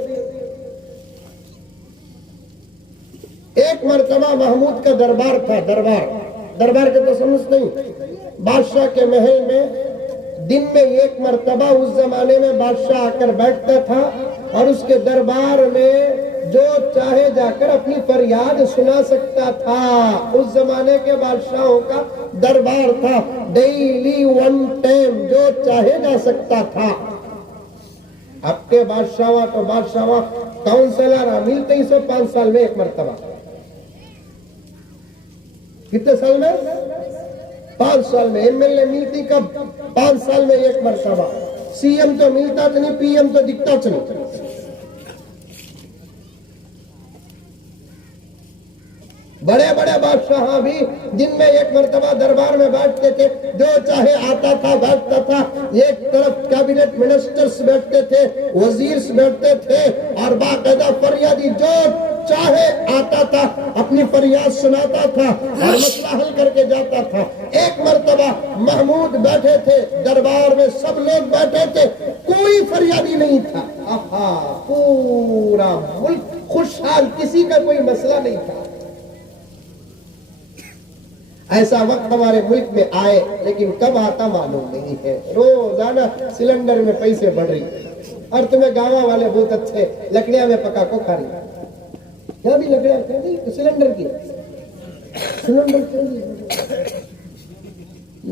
एक मर्तबा महमूद का दरबार था। दरबार के तो समझ नहीं। बादशाह के महल में दिन में एक मर्तबा उस जमाने में बादशाह आकर बैठता था और उसके दरबार में जो चाहे जाकर अपनी फरियाद सुना सकता था। उस जमाने के बादशाहों का दरबार था। डेली 1 टाइम जो चाहे जा सकता था। अब के बादशाह तो बादशाह काउंसलर मिलते ही 5 साल में एक मर्तबा। कितने साल में? 5 साल में। एमएलए मिलती कब? 5 साल में एक मर्तबा। सीएम तो मिलता तो नहीं, पीएम तो दिखता तो नहीं। बड़े बड़े बादशाह भी दिन में एक मर्तबा दरबार में बैठते थे। जो चाहे आता था, बैठता था। एक तरफ कैबिनेट मिनिस्टर्स बैठते थे, वजीर्स बैठते थे और बाकायदा फरियादी जो चाहे आता था, अपनी फरियाद सुनाता था और मसला हल करके जाता था। एक मर्तबा महमूद बैठे थे दरबार में, सब लोग बैठे थे, कोई फरियादी नहीं था। आहा, पूरा मुल्क खुशहाल, किसी का कोई मसला नहीं था। ऐसा वक्त हमारे मुल्क में आए, लेकिन कब आता मालूम नहीं है। रोजाना सिलेंडर में पैसे बढ़ रही और तुम्हें गाँव वाले बहुत अच्छे लकड़ियां में पका को खा रही। क्या भी लकड़ियां सिलेंडर की, सिलेंडर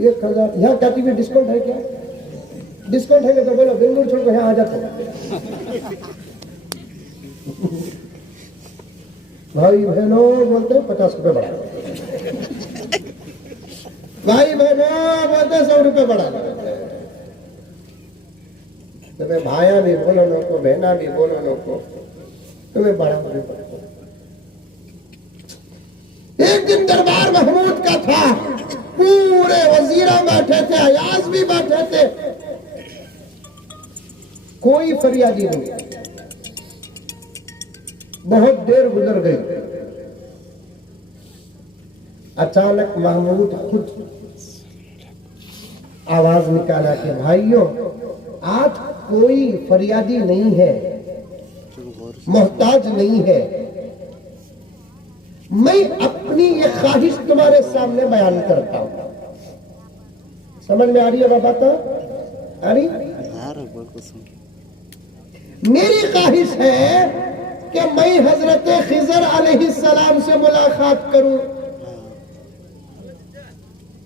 1000। यहाँ कहती हुई डिस्काउंट है क्या? डिस्काउंट है तो बोलो, बेंगलुरु छोड़ कर यहाँ आ जाता। भाई बहनों बोलते 50 रुपए बढ़ा, भाई बहनों बोलते 100 रुपए बढ़ा। तुम्हें भाया भी बोलो नो को, बहना भी बोलो नो को, तुम्हें बढ़ा भी पड़ता। एक दिन दरबार महमूद का था, पूरे वजीरा बैठे थे, अयाज भी बैठे थे, कोई फरियादी नहीं। बहुत देर गुजर गई। अचानक महमूद खुद आवाज निकाला कि भाइयों, आज कोई फरियादी नहीं है, मोहताज नहीं है। मैं अपनी ये ख्वाहिश तुम्हारे सामने बयान करता हूं। समझ में आ रही है बात? आ रही? मेरी ख्वाहिश है कि मैं हजरत खिजर अलैहिस्सलाम से मुलाकात करूं।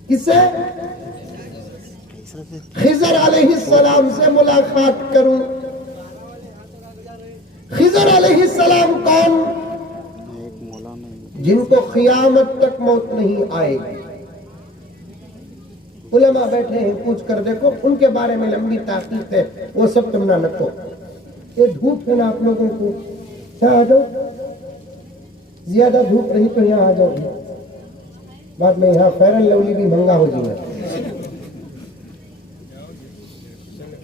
किससे? खिजर अलैहिस्सलाम से मुलाकात करूं। खिजर अलैहिस्सलाम कौन? जिनको क़ियामत तक मौत नहीं आएगी। उलमा बैठे हैं, पूछ कर देखो, उनके बारे में लंबी ताकीद है, वो सब तुम ना रखो। ये धूप है ना आप लोगों को, क्या आ जाओ, ज्यादा धूप रही तो यहाँ आ जाओ। बाद में यहाँ फेयर एंड लवली भी महंगा हो जाएगा।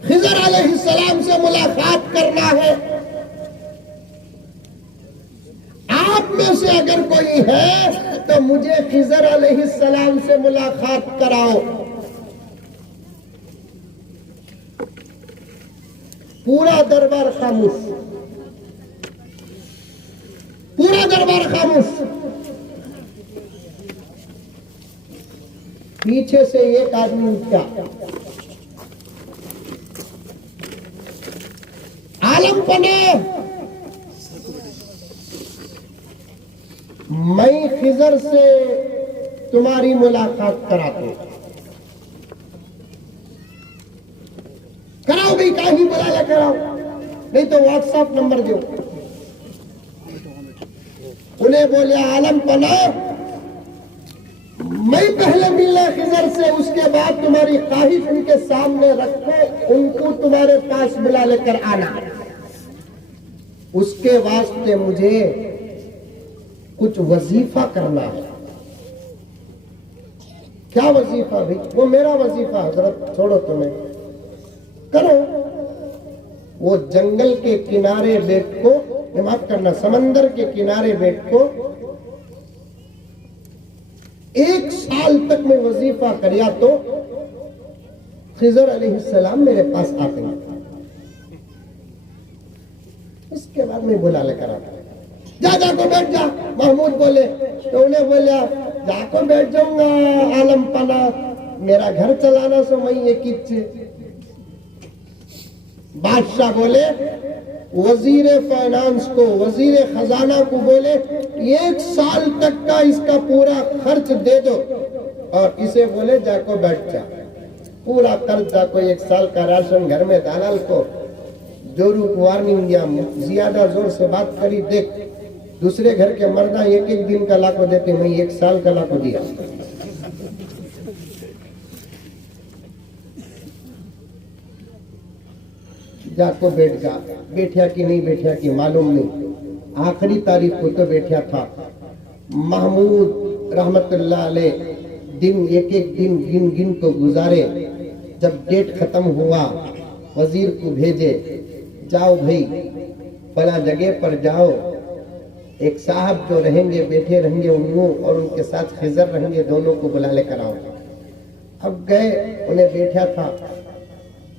खिजर अलैहिस्सलाम से मुलाकात करना है। आप में से अगर कोई है तो मुझे खिजर अलैहिस्सलाम से मुलाकात कराओ। पूरा दरबार खामोश, पूरा दरबार खामोश। पीछे से एक आदमी उठा, आलम पने, मैं खिजर से तुम्हारी मुलाकात कराता हूं। कराओ भाई, कहीं बुला कराओ, नहीं तो व्हाट्सएप नंबर दो। उन्हें बोले आलम पना, मैं पहले मिलना खिजर से, उसके बाद तुम्हारी ख्वाहिश उनके सामने रखो, उनको तुम्हारे पास बुला लेकर आना। उसके वास्ते मुझे कुछ वजीफा करना है। क्या वजीफा भाई? वो मेरा वजीफा हजरत, छोड़ो तुम्हें, करो। वो जंगल के किनारे बैठ को, माफ करना, समंदर के किनारे बैठ को 1 साल तक मैं वजीफा करिया तो खिजर अलैहिस्सलाम मेरे पास आते हैं। इसके बाद मैं बुला लेकर आता, जा जाको बैठ जा। महमूद बोले तो उन्हें बोला जाको बैठ जाऊंगा आलम पना, मेरा घर चलाना सो मैं ये किच्चे। बादशाह बोले वजीर फाइनेंस को, वजीर खजाना को बोले 1 साल तक का इसका पूरा खर्च दे दो, और इसे बोले जाको बैठ जा। पूरा खर्च जाको, 1 साल का राशन घर में दालाल को जोरू वार्निंग दिया, ज्यादा जोर से बात करी, देख दूसरे घर के मर्दा 1-1 दिन का लाखों देते, मैं 1 साल का लाखों दिया। जाको बैठ जा। बैठा कि नहीं बैठा कि मालूम नहीं, आखिरी तारीख को तो बैठा था। महमूद रहमतुल्लाह अलैह दिन 1-1 दिन गिन गिन को गुजारे। जब डेट खत्म हुआ, वजीर को भेजे, जाओ भाई फला जगह पर जाओ, एक साहब जो रहेंगे बैठे रहेंगे, उन्हों और उनके साथ खिजर रहेंगे, दोनों को बुला लेकर आओ। अब गए, उन्हें बैठा था,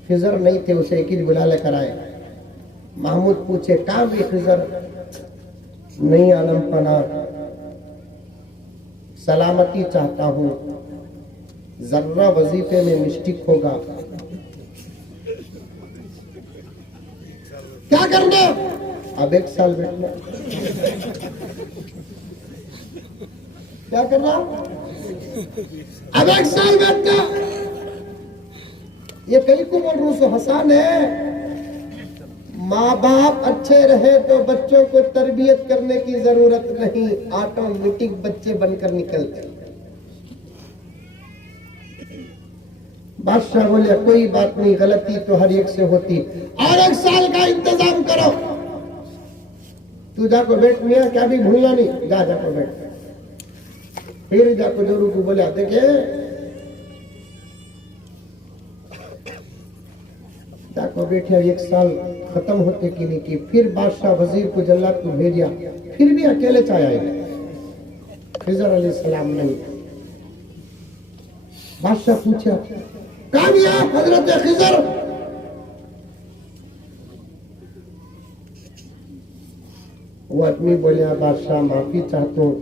खिजर नहीं थे, उसे एक ही बुला लेकर आए। महमूद पूछे कहाँ भी खिजर? नहीं आलम पना, सलामती चाहता हूं, जर्रा वजीफे में मिस्टेक होगा। क्या करना? अब 1 साल बैठना। क्या करना? अब 1 साल बैठना। ये कई को बोल रूस हसान है। माँ बाप अच्छे रहे तो बच्चों को तरबियत करने की जरूरत नहीं, ऑटोमेटिक बच्चे बनकर निकलते। बादशाह बोले कोई बात नहीं, गलती तो हर एक से होती, और 1 साल का इंतजाम करो। तू जाको बैठ, मियां क्या भी भूलना नहीं, जा जाको बैठ। फिर जाको जोरू को बोला, देखे जाको बैठे, 1 साल खत्म होते कि नहीं कि फिर बादशाह वजीर को जल्लाद को भेजा, फिर भी अकेले चाहे खिजर अलैहिस्सलाम नहीं। बादशाह पूछा कहाँ गया हजरत खिजर? वो आदमी बोले बादशाह माफी चाहता हूँ,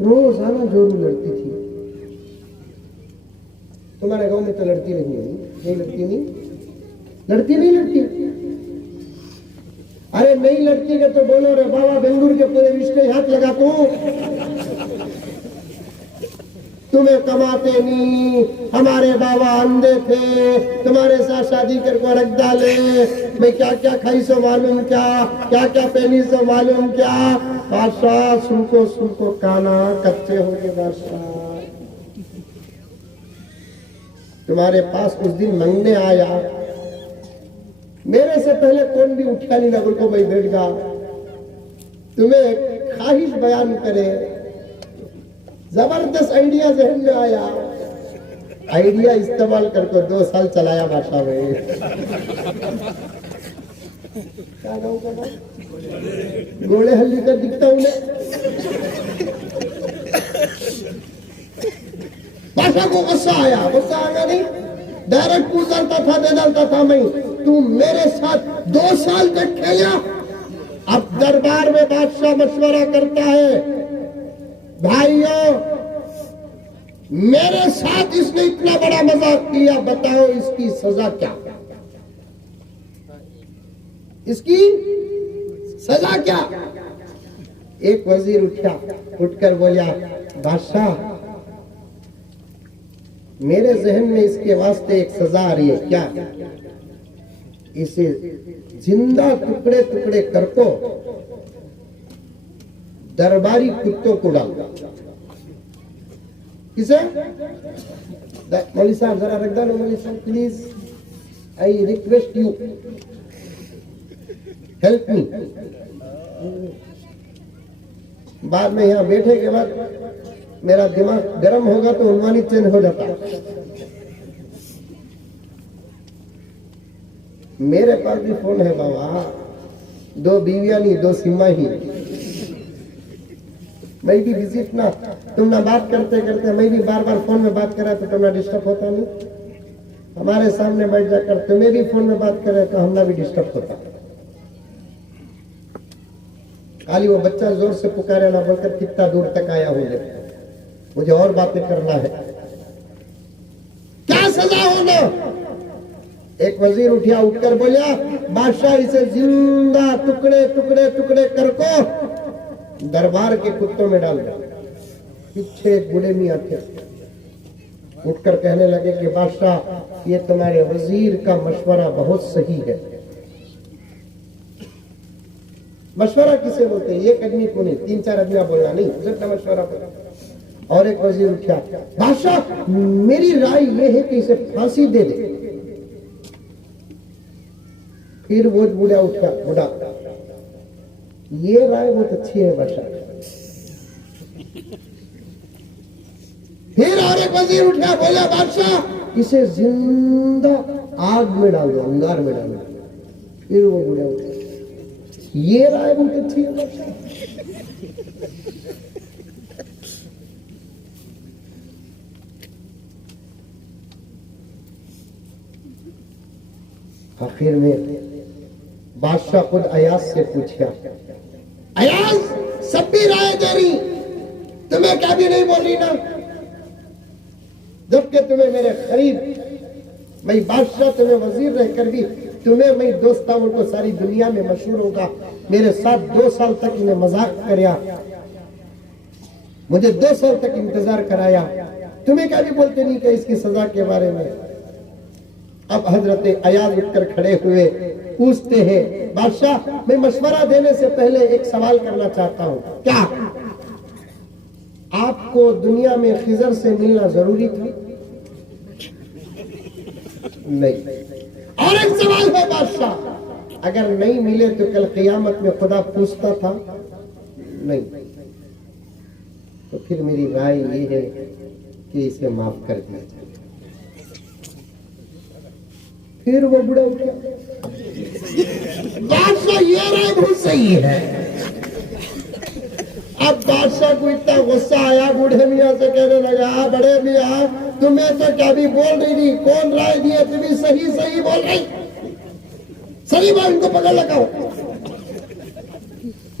रोजाना जोरू लड़ती थी। तुम्हारे गांव में तो लड़ती नहीं है? नहीं लड़ती, नहीं लड़ती, नहीं लड़ती। अरे नहीं लड़ती है तो बोलो रे बाबा, बेंगलुरु के पूरे रिश्ते हाथ लगाता हूं। तुम्हें कमाते नहीं, हमारे बाबा अंधे थे, तुम्हारे साथ शादी करके रख डाले, मैं क्या क्या खाई सो मालूम क्या, क्या क्या पहनी सो मालूम क्या। बादशाह सुनको काना कच्चे होंगे बादशाह। तुम्हारे पास उस दिन मंगने आया, मेरे से पहले कौन भी उठा नहीं ना, को भाई बैठ गया। तुम्हें ख्वाहिश बयान करे, जबरदस्त आइडिया जहन में आया, आइडिया इस्तेमाल करके 2 साल चलाया बादशाह में। क्या गाँव का नाम? गोले हल्ली कर दिखता उन्हें। बादशाह को गुस्सा आया, गुस्सा आया नहीं, डायरेक्ट पूछ डालता था, दे डालता था मैं, तू मेरे साथ 2 साल तक खेला। अब दरबार में बादशाह मशवरा करता है, भाइयों मेरे साथ इसने इतना बड़ा मजाक किया, बताओ इसकी सजा क्या, इसकी सजा क्या। एक वजीर उठकर बोला, बादशाह मेरे जहन में इसके वास्ते एक सजा आ रही है, क्या? इसे जिंदा टुकड़े टुकड़े करको दरबारी कुत्तों को डाल। किसे? मौलवी साहब जरा रख दो, मौलवी साहब please, I request you help me. बाद में यहाँ बैठे के बाद मेरा दिमाग गर्म होगा तो उन्वानी चेंज हो जाता। मेरे पास भी फोन है बाबा, 2 बीवियां नहीं 2 सिम्मा ही। मैं भी विजिट ना, तुम ना बात करते करते मैं भी बार बार फोन में बात करा तो तुम्हें डिस्टर्ब होता नहीं। हमारे सामने बैठ जाकर तुम्हें भी फोन में बात करे तो हमने भी डिस्टर्ब होता। खाली वो बच्चा जोर से पुकारे ना बोलकर कितना दूर तक आया हूं, मुझे और बातें करना है। क्या सजा होना? एक वजीर उठकर बोला, बादशाह इसे जिंदा टुकड़े टुकड़े टुकड़े करको दरबार के कुत्तों में डाल दो। पीछे एक बूढ़े मियां थे, उठकर कहने लगे कि बादशाह ये तुम्हारे वजीर का मशवरा बहुत सही है। मशवरा किसे बोलते हैं? एक आदमी को नहीं, 3-4 आदमी बोलना नहीं, जितना मशवरा बोला। और एक वजीर उठा, बादशाह मेरी राय ये है कि इसे फांसी दे दे। फिर वो बूढ़ा उठा, ये राय बहुत अच्छी है बादशाह। फिर और एक वजीर उठा, बोला बादशाह इसे जिंदा आग में डाल दो, अंगार में डाल दो। फिर वो बूढ़ा उठा, ये राय बहुत अच्छी है बादशाह। आखिर में बादशाह खुद अयाज से पूछा, अयाज सब भी राय दे रही, तुम्हें क्या भी नहीं बोल रही ना? जबकि तुम्हें मेरे करीब, मैं बादशाह तुम्हें वजीर रहकर भी तुम्हें मैं दोस्ता को सारी दुनिया में मशहूर होगा। मेरे साथ 2 साल तक इन्हें मजाक कराया, मुझे 2 साल तक इंतजार कराया, तुम्हें क्या भी बोलते नहीं कि इसकी सजा के बारे में। अब हजरत अयाज उठकर खड़े हुए, पूछते हैं, बादशाह मैं मशवरा देने से पहले एक सवाल करना चाहता हूं। क्या आपको दुनिया में खिजर से मिलना जरूरी था? नहीं। और एक सवाल है बादशाह, अगर नहीं मिले तो कल क़यामत में खुदा पूछता था? नहीं। तो फिर मेरी राय ये है कि इसे माफ कर दिया जाए। फिर वो बुढ़ा उठ गया, बादशाह ये राय बहुत सही है। अब बादशाह को इतना गुस्सा आया, बूढ़े मियाँ से कहने लगा, बड़े मियाँ तुम्हें तो क्या भी बोल रही थी, कौन राय दिए? तुम्हें सही सही बोल रही, सही बात, इनको पकड़ लगाओ।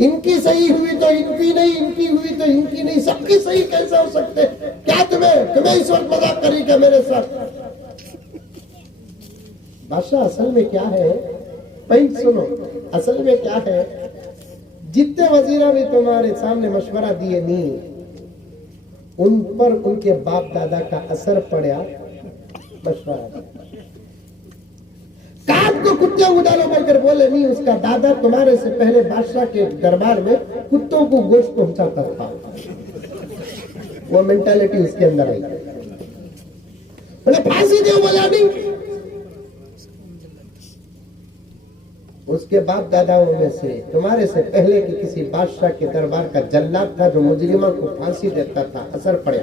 इनकी सही हुई तो इनकी नहीं, इनकी हुई तो इनकी नहीं, सबकी सही कैसे हो सकते? क्या तुम्हें इस वक्त मजाक करी क्या मेरे साथ? बादशाह असल में क्या है, पॉइंट सुनो, असल में क्या है, जितने वजीरा ने तुम्हारे सामने मशवरा दिए नहीं, उन पर उनके बाप दादा का असर पड़ा। मशवरा काट को कुत्ते को डालो बोलकर बोले नहीं, उसका दादा तुम्हारे से पहले बादशाह के दरबार में कुत्तों को गोश्त पहुंचाता था। वो मेंटालिटी उसके अंदर आई। बोले फांसी दो, बोला नहीं। उस उसके बाप दादाओं में से तुम्हारे से पहले की किसी बादशाह के दरबार का जल्लाद था जो मुजरिमों को फांसी देता था, असर पड़ा।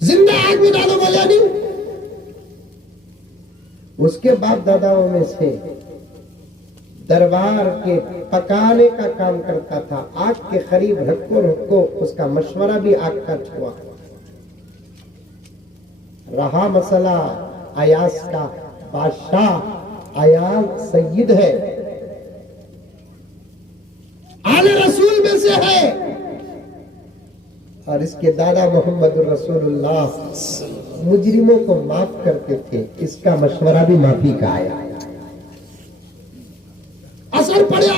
जिंदा आदमी डालो बोला नहीं। उसके बाप दादाओं में से दरबार के पकाने का काम करता था, आग के करीब रखो उसका मशवरा भी आग का छुआ। रहा मसला अयास का, बादशाह अयास सय्यद है, आले रसूल में से है, और इसके दादा मोहम्मद रसूलुल्लाह मुजरिमों को माफ करते थे। इसका मशवरा भी माफी का आया, असर पड़ा।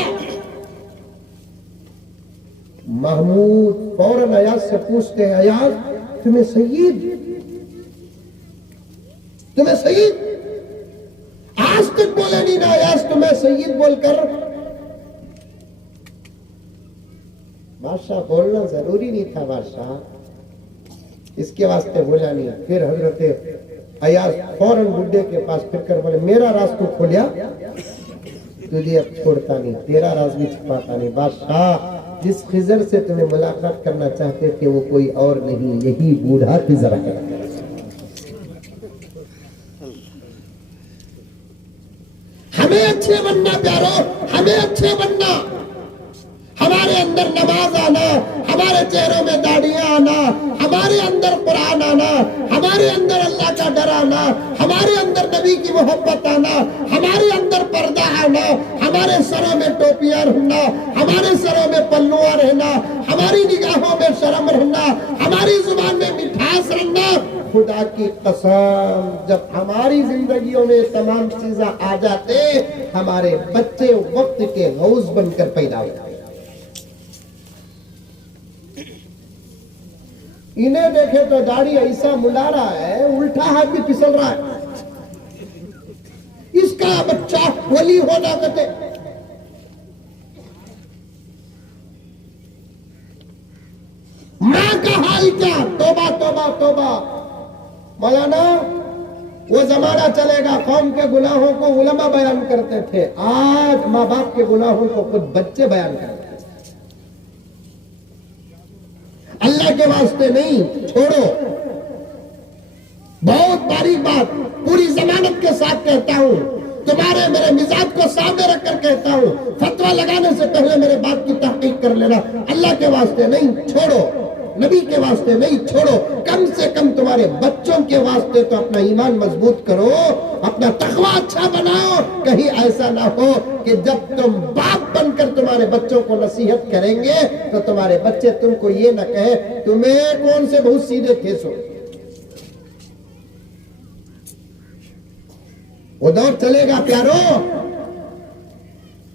महमूद फौरन अयाज से पूछते हैं, अयाज तुम्हें सय्यद आज तक बोले नहीं ना अयाज तुम्हें सय्यद बोलकर। बादशाह बोलना जरूरी नहीं था बादशाह, इसके वास्ते बोला नहीं। फिर हजरत अयाज फौरन बुड्ढे के पास फिर कर बोले, मेरा राज तू खोलिया, तुझे अब छोड़ता नहीं, तेरा राज भी छुपाता नहीं। बादशाह जिस खिजर से तुम्हें मुलाकात करना चाहते थे वो कोई और नहीं, यही बूढ़ा खिजर है। हमें अच्छे बनना प्यारो, हमें अच्छे बनना, हमारे अंदर नमाज आना, हमारे चेहरों में दाढ़ियां आना, हमारे अंदर कुरान आना, हमारे अंदर अल्लाह का डर आना, हमारे अंदर नबी की मोहब्बत आना, हमारे अंदर पर्दा आना, हमारे सरों में टोपियां रहना, हमारे सरों में पल्लुआ रहना, हमारी निगाहों में शर्म रहना, हमारी जुबान में मिठास रहना। खुदा की कसम जब हमारी जिंदगियों में तमाम चीजें आ जाते, हमारे बच्चे वक्त के गौस बनकर पैदा होते। इन्हें देखे तो दाढ़ी ऐसा मुड़ा रहा है, उल्टा हाथ भी फिसल रहा है। इसका बच्चा वली होना कहते। मां का हाल क्या, तौबा तौबा तौबा। मौलाना वो जमाना चलेगा कौम के गुनाहों को उलमा बयान करते थे, आज माँ बाप के गुनाहों को खुद बच्चे बयान करते हैं। अल्लाह के वास्ते नहीं, छोड़ो। बहुत बारीक बात पूरी जमानत के साथ कहता हूं, तुम्हारे मेरे मिजाज को सामने रखकर कहता हूं, फतवा लगाने से पहले मेरे बात की तहकीक कर लेना। अल्लाह के वास्ते नहीं, छोड़ो। नबी के वास्ते नहीं, छोड़ो। कम से कम तुम्हारे बच्चों के वास्ते तो अपना ईमान मजबूत करो, अपना तकवा अच्छा बनाओ। कहीं ऐसा ना हो कि जब तुम बाप बनकर तुम्हारे बच्चों को नसीहत करेंगे तो तुम्हारे बच्चे तुमको ये ना कहे तुम्हें कौन से बहुत सीधे थे। सो वो दौर चलेगा प्यारो।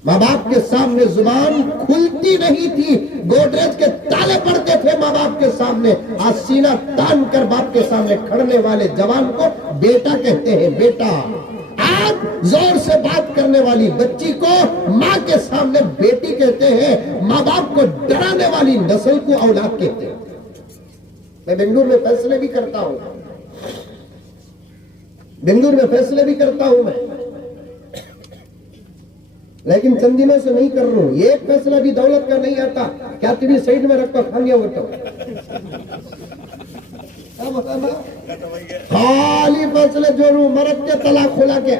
माँ बाप के सामने जुबान खुलती नहीं थी, गोदरेज के ताले पड़ते थे माँ बाप के सामने। आज सीना तान कर बाप के सामने खड़ने वाले जवान को बेटा कहते हैं, बेटा। आज जोर से बात करने वाली बच्ची को माँ के सामने बेटी कहते हैं। माँ बाप को डराने वाली नस्ल को औलाद कहते हैं। मैं बेंगलुरु में फैसले भी करता हूं, बेंगलुरु में फैसले भी करता हूं मैं, लेकिन चंद दिनों से नहीं कर रहा हूं। एक फैसला भी दौलत का नहीं आता। क्या तुम्हें साइड में रखकर खांगे तो खाली फैसले जोड़ू, मरद के तलाक खुला के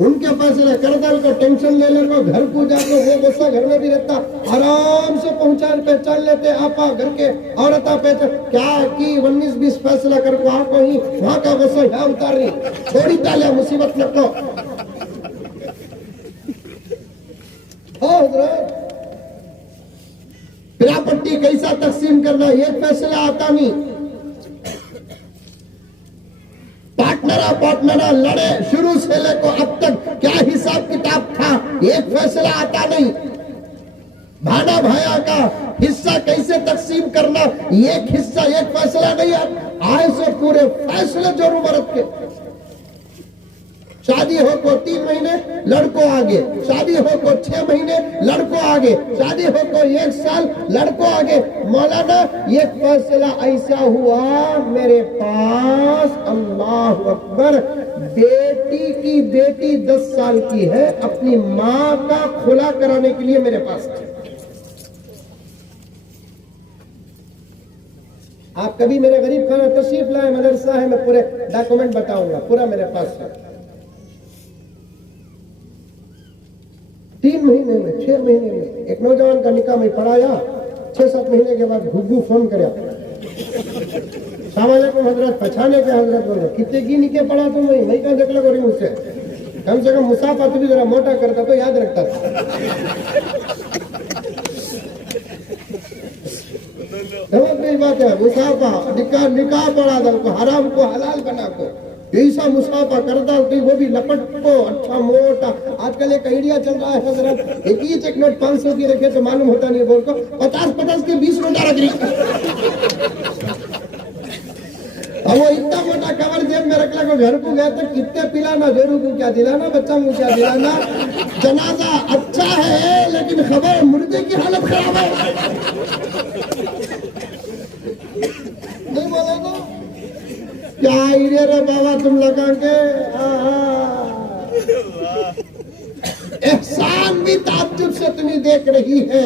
उनके फैसले करदल को टेंशन ले ले, घर को जाकर वो गुस्सा घर में भी रहता, आराम से पहचान लेते। आपा घर के औरता पहचान क्या की 19-20 फैसला कर को आप ही वहां का गुस्सा यहाँ उतार रही, थोड़ी डाले मुसीबत न को। प्रॉपर्टी कैसा तकसीम करना एक फैसला आता नहीं। पार्टनर लड़े शुरू से लेकर अब तक क्या हिसाब किताब था, एक फैसला आता नहीं। भाना भाया का हिस्सा कैसे तकसीम करना, एक हिस्सा एक फैसला नहीं आता। आए से पूरे फैसले जोरू मरद के। शादी हो को 3 महीने लड़को आगे, शादी हो को 6 महीने लड़को आगे, शादी हो को 1 साल लड़को आगे। मौलाना ये फैसला ऐसा हुआ मेरे पास, अल्लाह अकबर, बेटी की बेटी 10 साल की है, अपनी माँ का खुला कराने के लिए मेरे पास है। आप कभी मेरे गरीब खाना तशरीफ लाए, मदरसा है, मैं पूरे डॉक्यूमेंट बताऊंगा, पूरा मेरे पास है। 3 महीने में 6 महीने में एक नौजवान का निकाह में पढ़ाया। 6-7 महीने के बाद घुग्गू फोन कर सामाजिक हजरत पछाने के हजरत बोले कितने की निके पढ़ा तुम मैं क्या देख लगा रही मुझसे, कम से कम मुसाफा तो भी जरा मोटा करता तो याद रखता था। समझ नहीं बात है, मुसाफा निकाह पढ़ा दल को, हराम को हलाल बना को, ऐसा मुसाफा करता वो भी लपट को अच्छा मोटा। आजकल एक आइडिया चल रहा है हजरत, एक ही चेक नोट 500 की रखे तो मालूम होता नहीं, बोल को 50-50 के 20 नोटा रख रही। अब वो इतना मोटा कवर जेब में रख लो, घर को गए तो कितने पिलाना, जोरू को क्या दिलाना, बच्चा को क्या दिलाना। जनाजा अच्छा है लेकिन खबर मुर्दे की हालत खराब है। नहीं बोला ना क्या आइडिया रे बाबा तुम लगा के। एहसान भी ताज्जुब से तुम्हें देख रही है,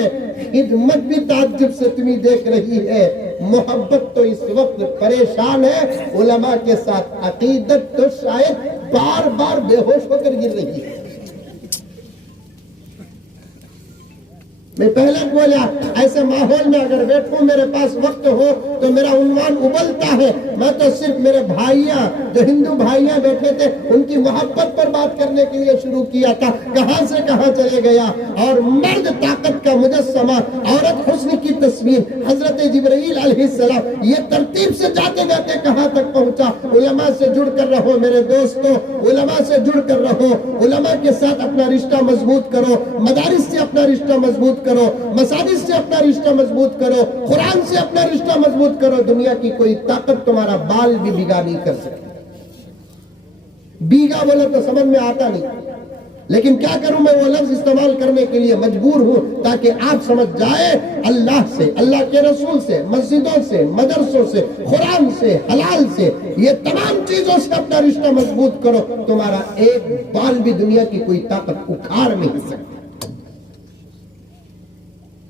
खिदमत भी ताज्जुब से तुम्हें देख रही है, मोहब्बत तो इस वक्त परेशान है, उलमा के साथ अकीदत तो शायद बार बार बेहोश होकर गिर रही है। मैं पहले बोला ऐसे माहौल में अगर बैठूं, मेरे पास वक्त हो तो मेरा उन्वान उबलता है। मैं तो सिर्फ मेरे भाइयां जो हिंदू भाइयां बैठे थे उनकी मोहब्बत पर बात करने के लिए शुरू किया था, कहां से कहां चले गया। और मर्द ताकत का मुजस्समा, औरत हुस्न की तस्वीर हजरत जिब्राइल अलैहिस्सलाम, ये तरतीब से जाते जाते कहां तक पहुंचा। उलमा से जुड़कर रहो मेरे दोस्तों, उलमा से जुड़कर रहो, उलमा के साथ अपना रिश्ता मजबूत करो, मदारिस से अपना रिश्ता मजबूत करो, मसाजिद से अपना रिश्ता मजबूत करो, कुरान से अपना रिश्ता मजबूत करो। दुनिया की कोई ताकत तुम्हारा बाल भी बिगा नहीं कर सकती। बीगा बोले तो समझ में आता नहीं, लेकिन क्या करूं मैं वो लफ्ज इस्तेमाल करने के लिए मजबूर हूं ताकि आप समझ जाए। अल्लाह से, अल्लाह के रसूल से, मस्जिदों से, मदरसों से, कुरान से, हलाल से, ये तमाम चीजों से अपना रिश्ता मजबूत करो। तुम्हारा एक बाल भी दुनिया की कोई ताकत उखाड़ नहीं सकती।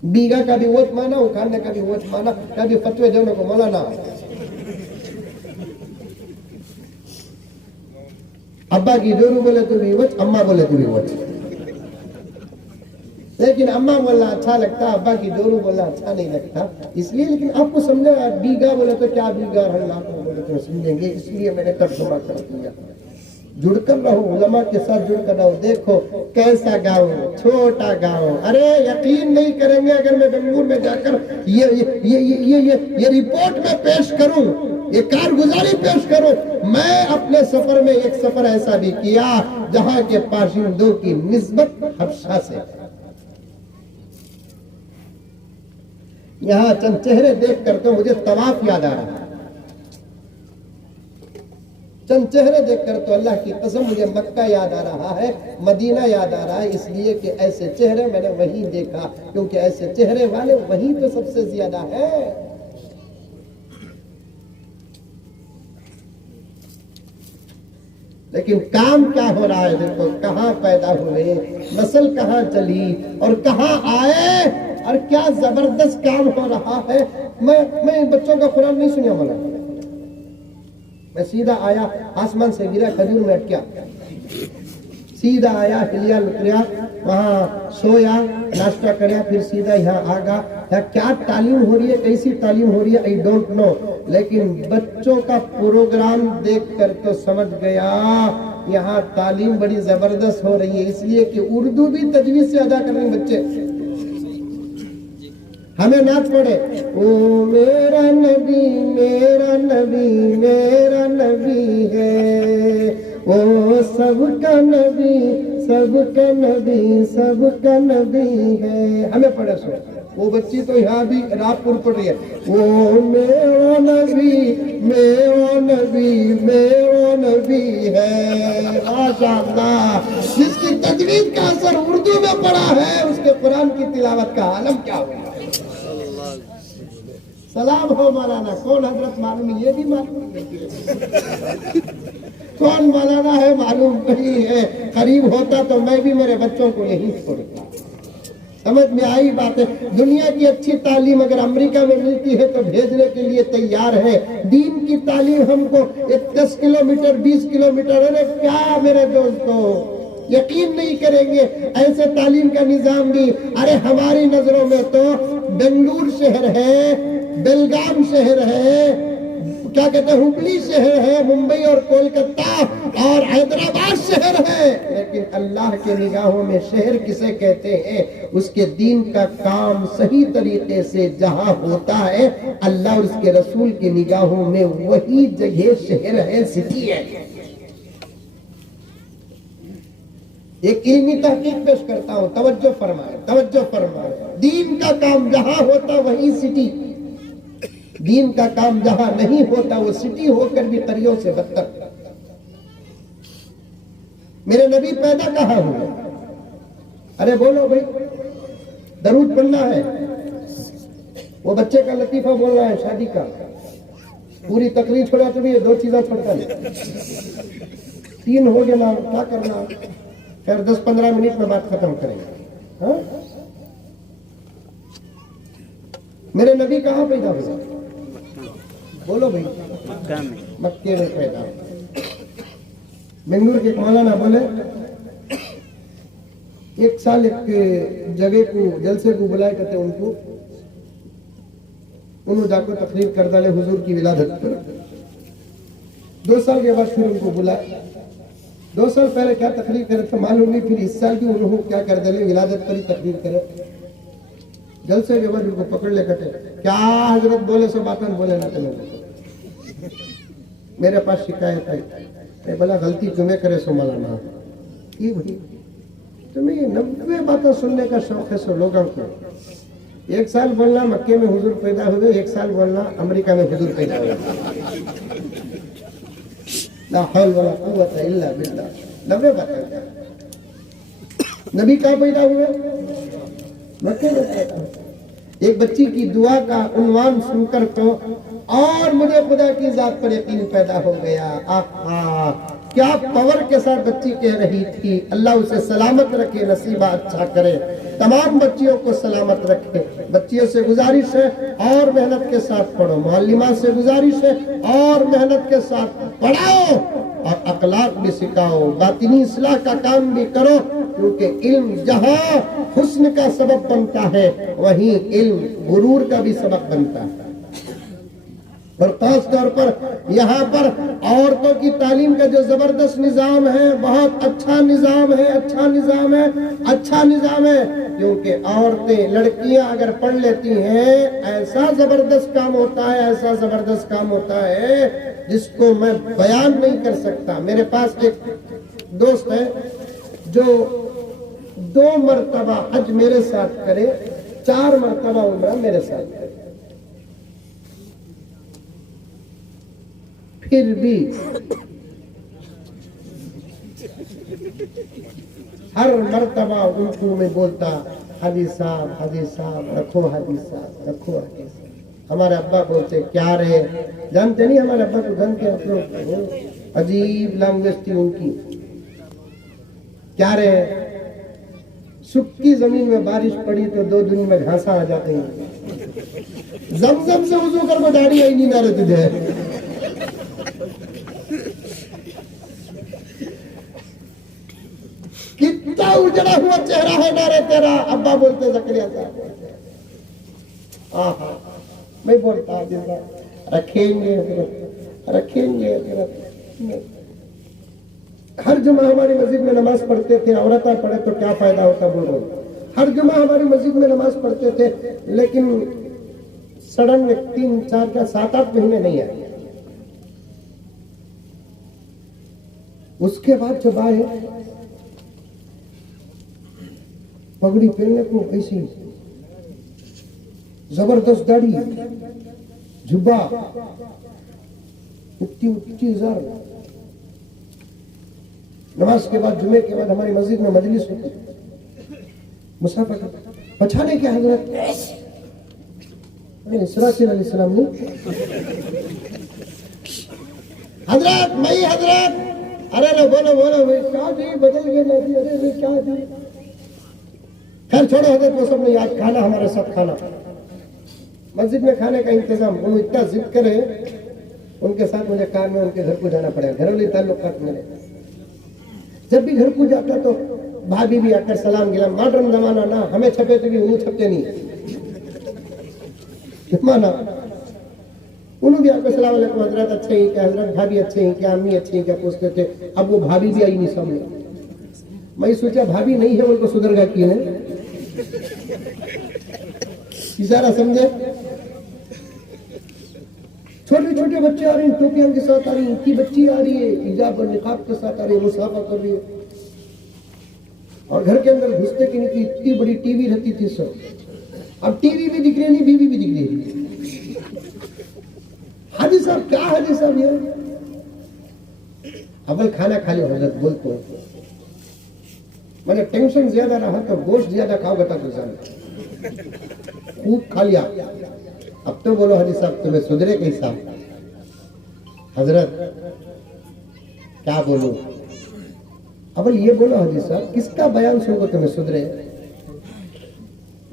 बीगा का भी वोट माना, उखाड़ने का भी वोट माना, कभी फतवे देने को मौलाना। अब्बा की जोरू बोले तो भी वोट, अम्मा बोले तो भी वोट। लेकिन अम्मा बोलना अच्छा लगता, अब्बा की जोरू बोलना अच्छा नहीं लगता, इसलिए। लेकिन आपको समझेगा, बीगा बोले तो क्या बीगा, हल्ला बोले तो समझेंगे, इसलिए मैंने तर्जुमा कर दिया। जुड़कर रहो, उलमा के साथ जुड़कर रहो। देखो कैसा गाँव, छोटा गाँव, अरे यकीन नहीं करेंगे अगर मैं बेंगलुरु में जाकर ये रिपोर्ट में पेश करूं, ये कारगुजारी पेश करूं। मैं अपने सफर में एक सफर ऐसा भी किया जहां के बाशिंदों की निस्बत हबशा से। यहाँ चंद चेहरे देख कर तो मुझे तवाफ याद आ रहा है, चंद चेहरे देखकर तो अल्लाह की कसम मुझे मक्का याद आ रहा है, मदीना याद आ रहा है, इसलिए कि ऐसे चेहरे मैंने वहीं देखा, क्योंकि ऐसे चेहरे वाले वहीं तो सबसे ज्यादा है। लेकिन काम क्या हो रहा है, देखो कहां पैदा हुए, नस्ल कहां चली और कहां आए, और क्या जबरदस्त काम हो रहा है। मैं बच्चों का कुरान नहीं सुनिया वाला, मैं सीधा आया, आसमान से गिरा, खजूर में अटका, सीधा आया, हिलिया उतरिया, वहां सोया, नाश्ता करया, फिर सीधा यहाँ आ गया। क्या तालीम हो रही है, कैसी तालीम हो रही है, आई डोंट नो, लेकिन बच्चों का प्रोग्राम देखकर तो समझ गया यहाँ तालीम बड़ी जबरदस्त हो रही है। इसलिए कि उर्दू भी तजवीज से अदा कर रहे हैं बच्चे। हमें नाच पड़े, ओ मेरा नबी मेरा नबी मेरा नबी है, ओ सबका नबी सबका नबी सबका नबी है। हमें पढ़े सो, वो बच्ची तो यहाँ भी रातपुर पढ़ रही है, ओ मेरा नबी मेरा नबी मेरा नबी है। माशाअल्लाह, जिसकी तजवीज का असर उर्दू में पड़ा है उसके कुरान की तिलावत का आलम क्या होगा। सलाम हो मौलाना। कौन हजरत मालूम, ये भी मालूम नहीं। कौन मौलाना है मालूम नहीं है। करीब होता तो मैं भी मेरे बच्चों को यही छोड़ता। समझ में आई बात है। दुनिया की अच्छी तालीम अगर अमेरिका में मिलती है तो भेजने के लिए तैयार है। दीन की तालीम हमको 10 किलोमीटर 20 किलोमीटर, अरे क्या मेरे दोस्तों, यकीन नहीं करेंगे ऐसे तालीम का निजाम भी। अरे हमारी नजरों में तो बेंगलुरु शहर है, बेलगाम शहर है, क्या कहते हैं, हुबली शहर है, मुंबई और कोलकाता और हैदराबाद शहर है। लेकिन अल्लाह के निगाहों में शहर किसे कहते हैं? उसके दीन का काम सही तरीके से जहां होता है, अल्लाह और उसके रसूल की निगाहों में वही जगह शहर है, सिटी है। एक इल्मी तहकीक पेश करता हूं, तवज्जो फरमाए, तवज्जो फरमाए। दीन का काम जहां होता वही सिटी, दीन का काम जहां नहीं होता वो सिटी होकर भी करियों से बदतर। मेरे नबी पैदा कहां हुए? अरे बोलो भाई, दरूद पढ़ना है, वो बच्चे का लतीफा बोलना है, शादी का, पूरी तकरीर छोड़ा तो भी ये 2 चीजें पढ़ता है। 3 हो गया ना, क्या करना, फिर 10-15 मिनट में बात खत्म करेंगे। हाँ? मेरे नबी कहां पैदा हुआ? बोलो भाई, मक्के में पैदा। बेंगलुरु के मौलाना बोले, एक साल एक जगह को जलसे को बुलाए कहते उनको, उन्होंने जाकर तकरीर कर डाले हुजूर की विलादत पर। 2 साल के बाद फिर उनको बुलाया। 2 साल पहले क्या तकरीर करे तो मालूम नहीं, फिर इस साल भी उन्होंने क्या कर डाले, विलादत पर ही तकरीर करे। जलसे के बाद उनको पकड़ ले कहते, क्या हजरत बोले सो बात बोले ना तुम्हें, मेरे पास शिकायत है। भला गलती तुम्हें करे सो मौलाना, ये भाई तुम्हें ये 90 बातें सुनने का शौक है सो लोगों को। 1 साल बोलना मक्के में हुजूर पैदा हुए, 1 साल बोलना अमेरिका में हुजूर पैदा हुए। ला हौल वला कुव्वत इल्ला बिल्लाह। 90 बातें। नबी कहाँ पैदा हुए? मक्के में पैदा हुए। एक बच्ची की दुआ का उन्वान सुनकर तो और मुझे खुदा की जात पर यकीन पैदा हो गया। आहा, क्या पावर के साथ बच्ची कह रही थी, अल्लाह उसे सलामत रखे, नसीबा अच्छा करे, तमाम बच्चियों को सलामत रखे। बच्चियों से गुजारिश है और मेहनत के साथ पढ़ो, मालिमा से गुजारिश है और मेहनत के साथ पढ़ाओ और अखलाक भी सिखाओ, बातिनी इस्लाह का काम भी करो, क्योंकि इल्म जहां हुस्न का सबब बनता है वहीं इल्म गुरूर का भी सबब बनता है। और खास तौर पर यहाँ पर औरतों की तालीम का जो जबरदस्त निजाम है, बहुत अच्छा निजाम है, अच्छा निजाम है, अच्छा निजाम है। क्योंकि औरतें, लड़कियां अगर पढ़ लेती हैं, ऐसा जबरदस्त काम होता है, ऐसा जबरदस्त काम होता है जिसको मैं बयान नहीं कर सकता। मेरे पास एक दोस्त है जो 2 मरतबा हज मेरे साथ करे, 4 मरतबा उम्रा मेरे साथ करे, फिर भी हर मर्तबा उनको मैं बोलता, हाजी साहब रखो, हाजी साहब रखो, हाजी साहब। हमारे अब्बा बोलते, क्या रे, जानते नहीं हमारे अब्बा को जानते हैं, अजीब लैंग्वेज थी उनकी। क्या रे, सूखी जमीन में बारिश पड़ी तो 2 दिन में घासा आ जाते हैं। जमजम से वजू कर दाढ़ी आई नहीं ना रहे तुझे। कितना उजड़ा हुआ चेहरा है नारे तेरा, अब्बा बोलते जकरिया साहब। आहा, मैं बोलता रखेंगे रखेंगे। हर जुमा हमारी मस्जिद में नमाज पढ़ते थे, औरतें पढ़े तो क्या फायदा होता, बोल रहे हो। हर जुमा हमारी मस्जिद में नमाज पढ़ते थे, लेकिन सडन में 3-4 7-8 महीने नहीं आए। उसके बाद जब आए, पगड़ी पहनने को ऐसी जबरदस्त दाढ़ी, जुब्बा, उठती जार। नमाज के बाद, जुमे के बाद हमारी मस्जिद में मजलिस होती, मुसाफा पछाने के हजरत इसराफिल अलैहिस्सलाम नहीं, हजरत मई हजरत, अरे रे बोलो बोलो भाई क्या जी बदल गए ना जी, अरे क्या जी। खैर छोड़ो हजरत, वो सब नहीं, आज खाना हमारे साथ खाना, मस्जिद में खाने का इंतजाम। वो इतना जिद करे, उनके साथ मुझे कार में उनके घर को जाना पड़ेगा, घरेलू ताल्लुकात मेरे। जब भी घर को जाता तो भाभी भी आकर सलाम गिला, मॉडर्न जमाना ना, हमें छपे तो भी उन्हें छपते नहीं माना, उन्होंने भी आकर सलाम अलैकुम हजरत अच्छे हैं क्या, हजरत भाभी अच्छे हैं क्या, अम्मी अच्छी हैं क्या पूछते थे। अब वो भाभी भी आई नहीं सामने, मैं सोचा भाभी नहीं है उनको सुधरगा की है, इशारा समझे। छोटे छोटे बच्चे आ रहे हैं, टोपियां के साथ आ रही है, इनकी बच्ची आ रही है हिजाब और निकाब के साथ आ रही है, मुसाफा कर रही है। और घर के अंदर घुसते कि नहीं, इतनी बड़ी टीवी रहती थी सब, अब टीवी भी दिख रही नहीं, बीवी भी दिख रही है। हाजी साहब क्या हाजी साहब ये, अव्वल खाना खा लो हजरत बोलते हो, मैंने टेंशन ज्यादा रहा तो गोश्त ज्यादा खाओ बता तो खूब खा लिया। अब तो बोलो हाजी साहब तुम्हें सुधरे कैसा, हजरत क्या बोलूं। अब ये बोलो हाजी साहब किसका बयान सुनकर तुम्हें सुधरे,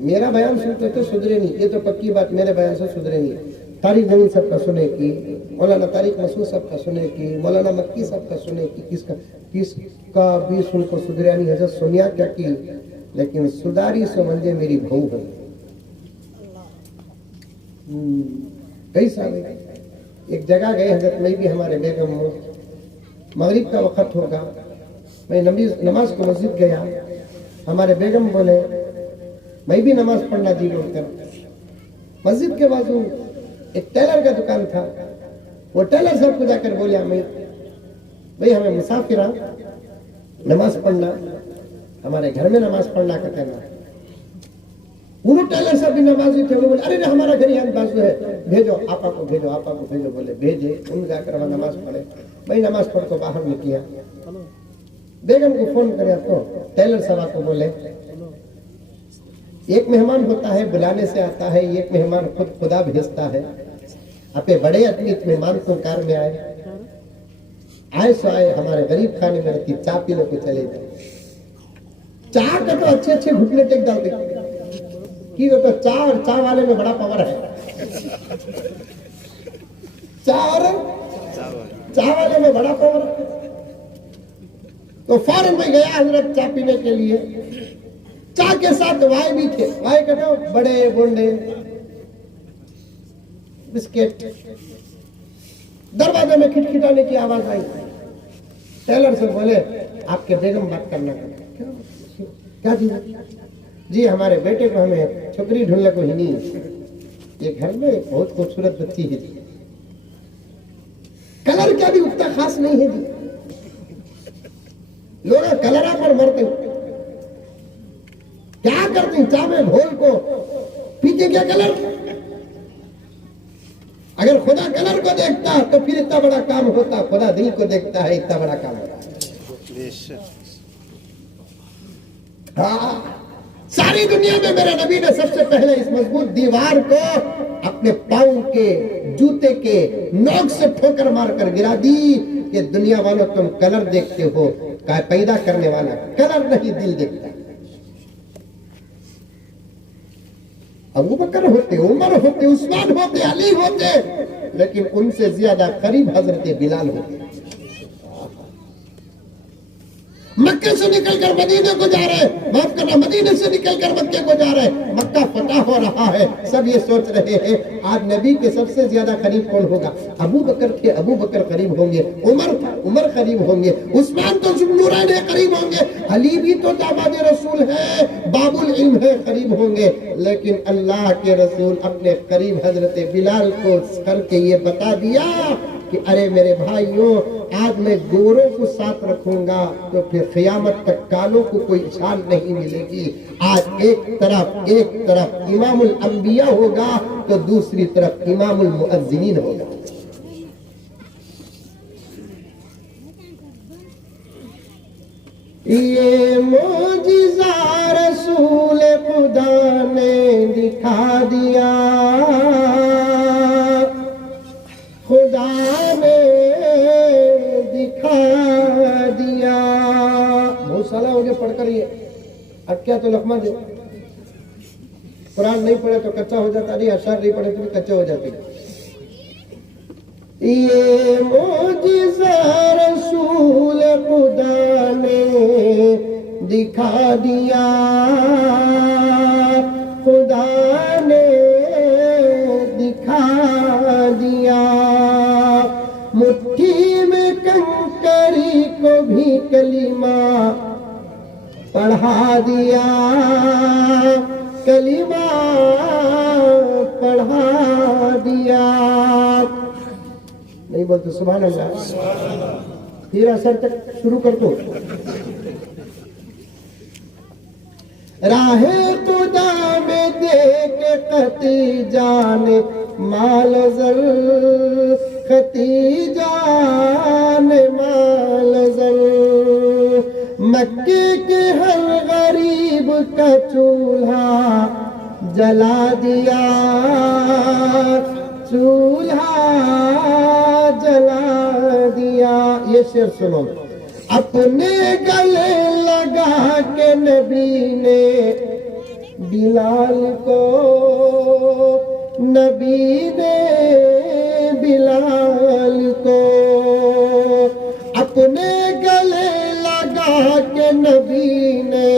मेरा बयान सुनते तो सुधरे नहीं, ये तो पक्की बात, मेरे बयान से सुधरे नहीं। तारिक जमीन साहब का सुने की, मौलाना तारिक मसूद साहब का सुने की, मौलाना मक्की साहब का सुने की, किसका भी सुनको सुधरिया नहीं। हजरत सुनिया क्या की, लेकिन सुधारी समझे मेरी बहू है। कई साल एक जगह गए हजरत, मैं भी हमारे बेगम मगरिब का वक्त होगा, मैं नमाज को मस्जिद गया, हमारे बेगम बोले मैं भी नमाज पढ़ना दी बोलकर। मस्जिद के बाजू एक टेलर का दुकान था, वो टेलर साहब को जाकर बोलिया मैं भाई हमें मुसाफिरा नमाज पढ़ना, हमारे घर में नमाज पढ़ना का कहना। वो टेलर साहब भी नमाजी थे, वो बोले अरे हमारा घर यहाँ बाजू है, भेजो आपा को भेजो, आपा को भेजो। बोले भेजे, उन जाकर वहां नमाज पढ़े। भाई नमाज पढ़ को बाहर निकलिया, बेगम को फोन करे तो टेलर साहब को बोले एक मेहमान होता है बुलाने से आता है, एक मेहमान खुद खुदा भेजता है। अपने बड़े आदमी मेहमान तो कार में आए सो आए, हमारे गरीब खाने में रहती चाय पीने को चले जाए। चाय का तो अच्छे अच्छे घुटने टेक डाल देते कि वो तो चाय और चाय वाले में बड़ा पावर है, चाय वाले में बड़ा पावर है। तो फौरन में गया हजरत चाय पीने के लिए, चाय के साथ वाई भी थे, वाई का तो बड़े बोंडे बिस्किट। दरवाजे में खिटखिटाने की आवाज आई, टेलर से बोले आपके बेगम बात करना। क्या जी हमारे बेटे को हमें छोकरी ढूंढने को ही नहीं, ये घर में एक बहुत खूबसूरत बच्ची है, कलर क्या भी उतना खास नहीं है जी, लोग कलरा पर मरते क्या करते हैं, चावे घोल को पीछे क्या कलर। अगर खुदा कलर को देखता तो फिर इतना बड़ा काम होता, खुदा दिल को देखता है इतना बड़ा काम होता। हाँ, सारी दुनिया में मेरे नबी ने सबसे पहले इस मजबूत दीवार को अपने पांव के जूते के नोक से ठोकर मारकर गिरा दी कि दुनिया वालों तुम कलर देखते हो, पैदा करने वाला कलर नहीं दिल देखता। अबू बकर होते, उमर होते, उस्मान होते, अली होते, लेकिन उनसे ज्यादा करीब हजरत बिलाल होते। मक्के से निकलकर मदीने को जा रहे, माफ करना मदीने से निकलकर मक्के को जा रहे, मक्का फतह हो रहा है। सब ये सोच रहे हैं आज नबी के सबसे ज्यादा करीब कौन होगा। अबू बकर थे, अबू बकर करीब होंगे, उमर करीब होंगे, उस्मान तो जुन्नूरैन करीब होंगे, अली भी तो दामाद रसूल है, बाबुल इल्म है, करीब होंगे। लेकिन अल्लाह के रसूल अपने करीब हजरत बिलाल को करके ये बता दिया कि अरे मेरे भाइयों, आज मैं गोरों को साथ रखूंगा तो फिर क़यामत तक कालों को कोई छाल नहीं मिलेगी। आज एक तरफ इमामुल अंबिया होगा तो दूसरी तरफ इमामुल मुअज्जिनीन होगा। ये मोजिज़ा रसूल खुदा ने दिखा दिया, खुदा ने दिखा दिया। बहुत साल हो गए पढ़कर ये, अब क्या तो लखमा दे। कुरान नहीं पढ़े तो कच्चा हो जाता, नहीं अशआर नहीं पढ़े तो भी कच्चे हो जाते। ये मोजिज़ा रसूल खुदा ने दिखा दिया, खुदा ने दिखा दिया। मुट्ठी में कंकरी को भी कलीमा पढ़ा दिया, कलीमा पढ़ा दिया। नहीं बोलते सुभान अल्लाह। फिर असर तक शुरू कर दो। राहे खुदा में देख कती जाने माल जर, कती जाने माल जर। मक्के के हर गरीब का चूल्हा जला दिया, चूल्हा जला दिया। ये शेर सुनो। अपने गले लगा के नबी ने बिलाल को, नबी ने बिलाल को। अपने गले लगा के नबी ने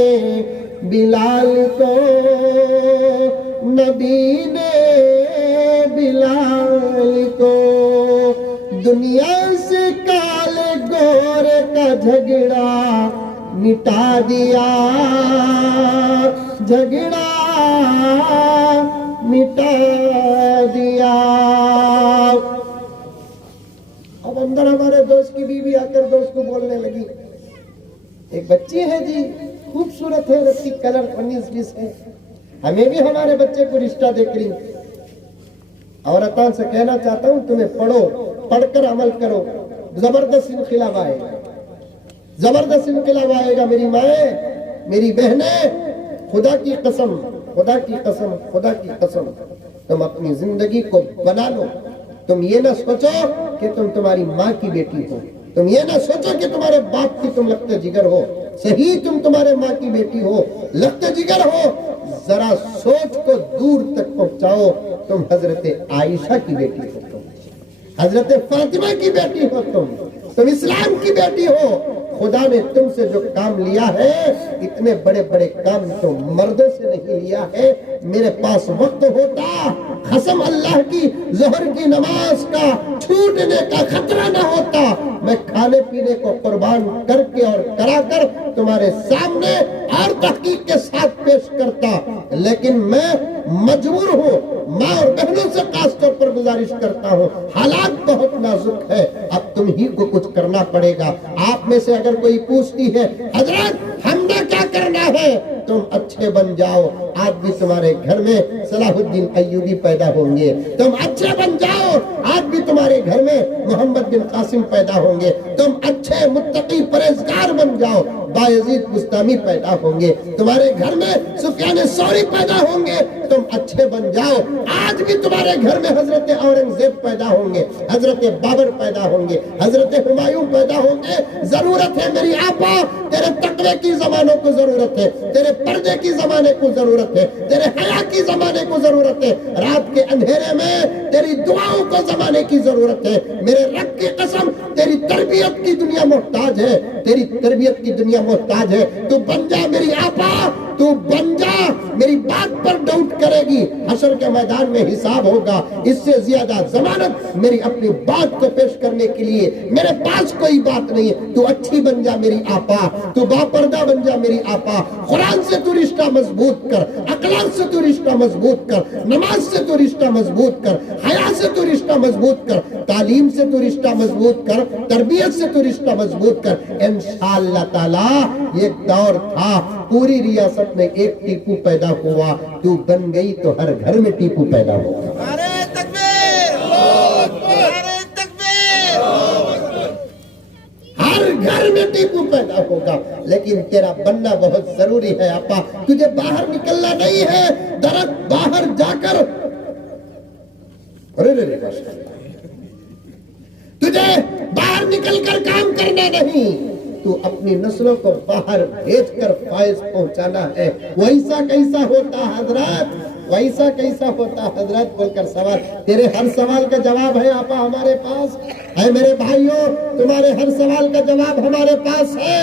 बिलाल को, नबी ने बिलाल को। दुनिया से काले गोरे का झगड़ा मिटा दिया, झगड़ा मिटा दिया। अब अंदर हमारे दोस्त की बीवी आकर दोस्त को बोलने लगी, एक बच्ची है जी, खूबसूरत है, रस्सी कलर 19-20 है, हमें भी हमारे बच्चे को रिश्ता देख रही। औरतों से कहना चाहता हूँ तुम्हें पढ़ो, पढ़कर अमल करो, जबरदस्त इनकलाब आएगा, जबरदस्त इनकलाब आएगा। मेरी माए, मेरी बहनें, खुदा की कसम, खुदा की कसम, खुदा की कसम, तुम अपनी जिंदगी को बना लो। तुम ये ना सोचो कि तुम तुम्हारी माँ की बेटी हो, तुम ये ना सोचो कि तुम्हारे बाप की तुम लगते जिगर हो। सही तुम तुम्हारे माँ की बेटी हो, लगते जिगर हो, जरा सोच को दूर तक पहुंचाओ। तुम हजरत आयशा की बेटी हो, तुम हजरत फातिमा की बेटी हो, तुम इस्लाम की बेटी हो। खुदा ने तुमसे जो काम लिया है, इतने बड़े बड़े काम तो मर्दों से नहीं लिया है। मेरे पास वक्त होता, कसम अल्लाह की, ज़ोहर की नमाज का छूटने का खतरा न होता, मैं खाने पीने को कुर्बान करके और कराकर तुम्हारे सामने और तहकीक के साथ पेश करता। लेकिन मैं मजबूर हूँ, माँ और बहनों से खास तौर पर गुजारिश करता हूँ, हालात बहुत नाजुक है, अब तुम ही को कुछ करना पड़ेगा। आप में से अगर कोई पूछती है हजरत हमने क्या करना है, तुम अच्छे बन जाओ, आज भी तुम्हारे घर में सलाहुद्दीन अय्यूबी पैदा होंगे। तुम अच्छे बन जाओ, आज भी तुम्हारे घर में मोहम्मद बिन कासिम पैदा होंगे। तुम अच्छे मुत्तकी परहेजगार बन जाओ, बायजीद बुस्तामी पैदा होंगे। तुम्हारे घर में सुफियान सौरी पैदा होंगे। तुम अच्छे बन जाओ, आज भी तुम्हारे घर में हजरत औरंगजेब पैदा होंगे, हजरत बाबर पैदा होंगे, हजरत हुमायूं पैदा होंगे। जरूरत है मेरी आपा, तेरे तकवे की जमानों को जरूरत है, तेरे पर्दे की जमाने को जरूरत है, तेरे हया की जमाने को जरूरत है, रात के अंधेरे में तेरी दुआओं को जमाने की जरूरत है। मेरे रब की कसम, तेरी तरबियत की दुनिया मोहताज है, तेरी तरबियत की दुनिया मोहताज है। तू बन जा मेरी आपा, तू बन जा। मेरी बात पर डाउट करेगी, हशर के मैदान में हिसाब होगा। इससे ज्यादा जमानत मेरी अपनी बात को पेश करने के लिए मेरे पास कोई बात नहीं है। तू अच्छी बन जा मेरी आपा, तू बापर्दा बन जा मेरी आपा। कुरान से तू रिश्ता मजबूत कर, अखलाक से तू रिश्ता मजबूत कर, नमाज से तू रिश्ता मजबूत कर, हया से तू रिश्ता मजबूत कर, तालीम से तू रिश्ता मजबूत कर, तरबियत से तू रिश्ता मजबूत कर। इंशाअल्लाह ताला ये दौर था, पूरी रियासत में एक टीपू पैदा हुआ, तू बन गई तो हर घर में टीपू पैदा होगा। नारे तकबीर, नारे तकबीर। हर घर में टीपू पैदा होगा, लेकिन तेरा बनना बहुत जरूरी है आपा। तुझे बाहर निकलना नहीं है, दरख्त बाहर जाकर, अरे तुझे बाहर निकलकर काम करना नहीं, तू अपनी नस्लों को बाहर भेजकर फायज पहुंचाना है। वैसा कैसा होता हजरत, वैसा कैसा होता हजरत बोलकर सवाल, तेरे हर सवाल का जवाब है आपा हमारे पास है। मेरे भाइयों, तुम्हारे हर सवाल का जवाब हमारे पास है।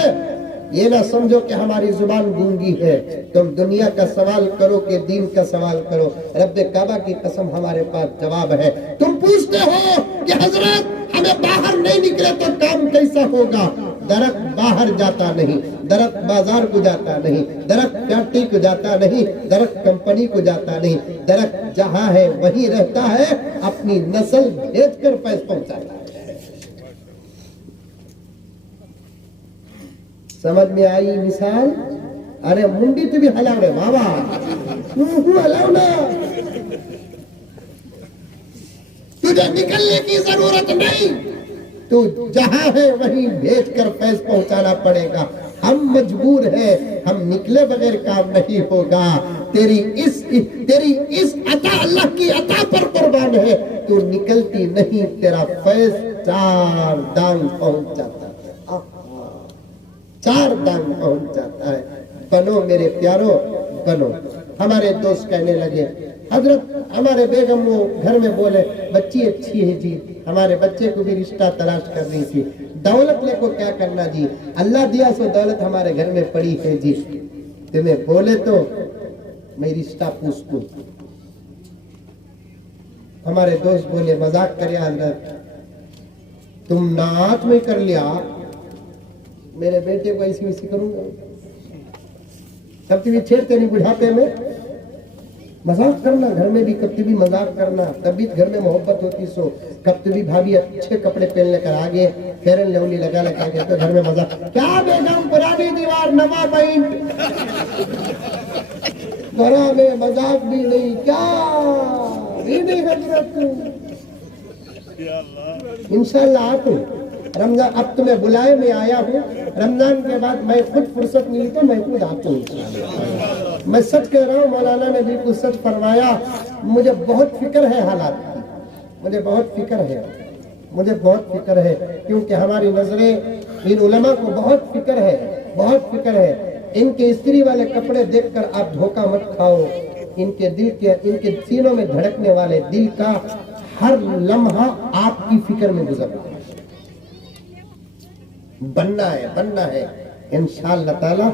ये ना समझो कि हमारी जुबान गूंगी है। तुम दुनिया का सवाल करो कि दीन का सवाल करो, रब्बे काबा की कसम हमारे पास जवाब है। तुम पूछते हो कि हजरत हमें बाहर नहीं निकले तो काम कैसा होगा? दरख्त बाहर जाता नहीं, दरख्त बाजार को जाता नहीं, दरख्त फैक्ट्री को जाता नहीं, दरख्त कंपनी को जाता नहीं, दरख्त जहाँ है वहीं रहता है, अपनी नस्ल भेजकर पैसा पहुंचाता है। समझ में आई मिसाल? अरे मुंडी तो भी हलाओ रे बाबा, हलाओ ना। तुझे निकलने की जरूरत नहीं, तू जहां है वहीं भेजकर पैसा पहुंचाना पड़ेगा। हम मजबूर है, हम निकले बगैर काम नहीं होगा। तेरी इस अता अल्लाह की अता पर कुर्बान है। तू निकलती नहीं, तेरा फैज 4 दांग पहुंच जाता है, 4 दांग पहुंच जाता है। बनो मेरे प्यारो, बनो। हमारे दोस्त कहने लगे, हजरत हमारे बेगम वो घर में बोले बच्ची अच्छी है जी, हमारे बच्चे को भी रिश्ता तलाश कर रही थी। दौलत ले को क्या करना जी, अल्लाह दिया सो दौलत हमारे घर में पड़ी है जी। तुम्हें बोले तो मैं रिश्ता पूछ लूं। हमारे दोस्त बोले मजाक कर हजरत, तुम नाच में कर लिया, मेरे बेटे को ऐसी वैसी करूंगा। कभी भी छेड़ते नहीं, बुढ़ापे में मजाक करना, घर में भी कभी भी मजाक करना, तभी घर में मोहब्बत होती। सो कभी भी भाभी अच्छे कपड़े पहन लेकर आगे, फेयर एंड लवली लगा लेकर आगे, तो घर में मजाक, क्या बेगम पुरानी दीवार नवा पेंट, घरों में मजाक भी नहीं, क्या नहीं हजरत। इंशाल्लाह तुम रमजान, अब तुम्हें बुलाए मैं आया हूँ, रमजान के बाद मैं खुद फुर्सत मिली तो मैं खुद आता हूँ। मैं सच कह रहा हूँ, मौलाना ने बिल्कुल सच फरमाया। मुझे बहुत फिक्र है हालात की, मुझे बहुत फिक्र है, मुझे बहुत फिक्र है, क्योंकि हमारी नजरें इन उलमा को बहुत फिक्र है, बहुत फिक्र है। इनके स्त्री वाले कपड़े देखकर आप धोखा मत खाओ। इनके दिल के, इनके सीनों में धड़कने वाले दिल का हर लम्हा आपकी फिक्र में गुजरना है। बनना है, बनना है इंशाअल्लाह ताला।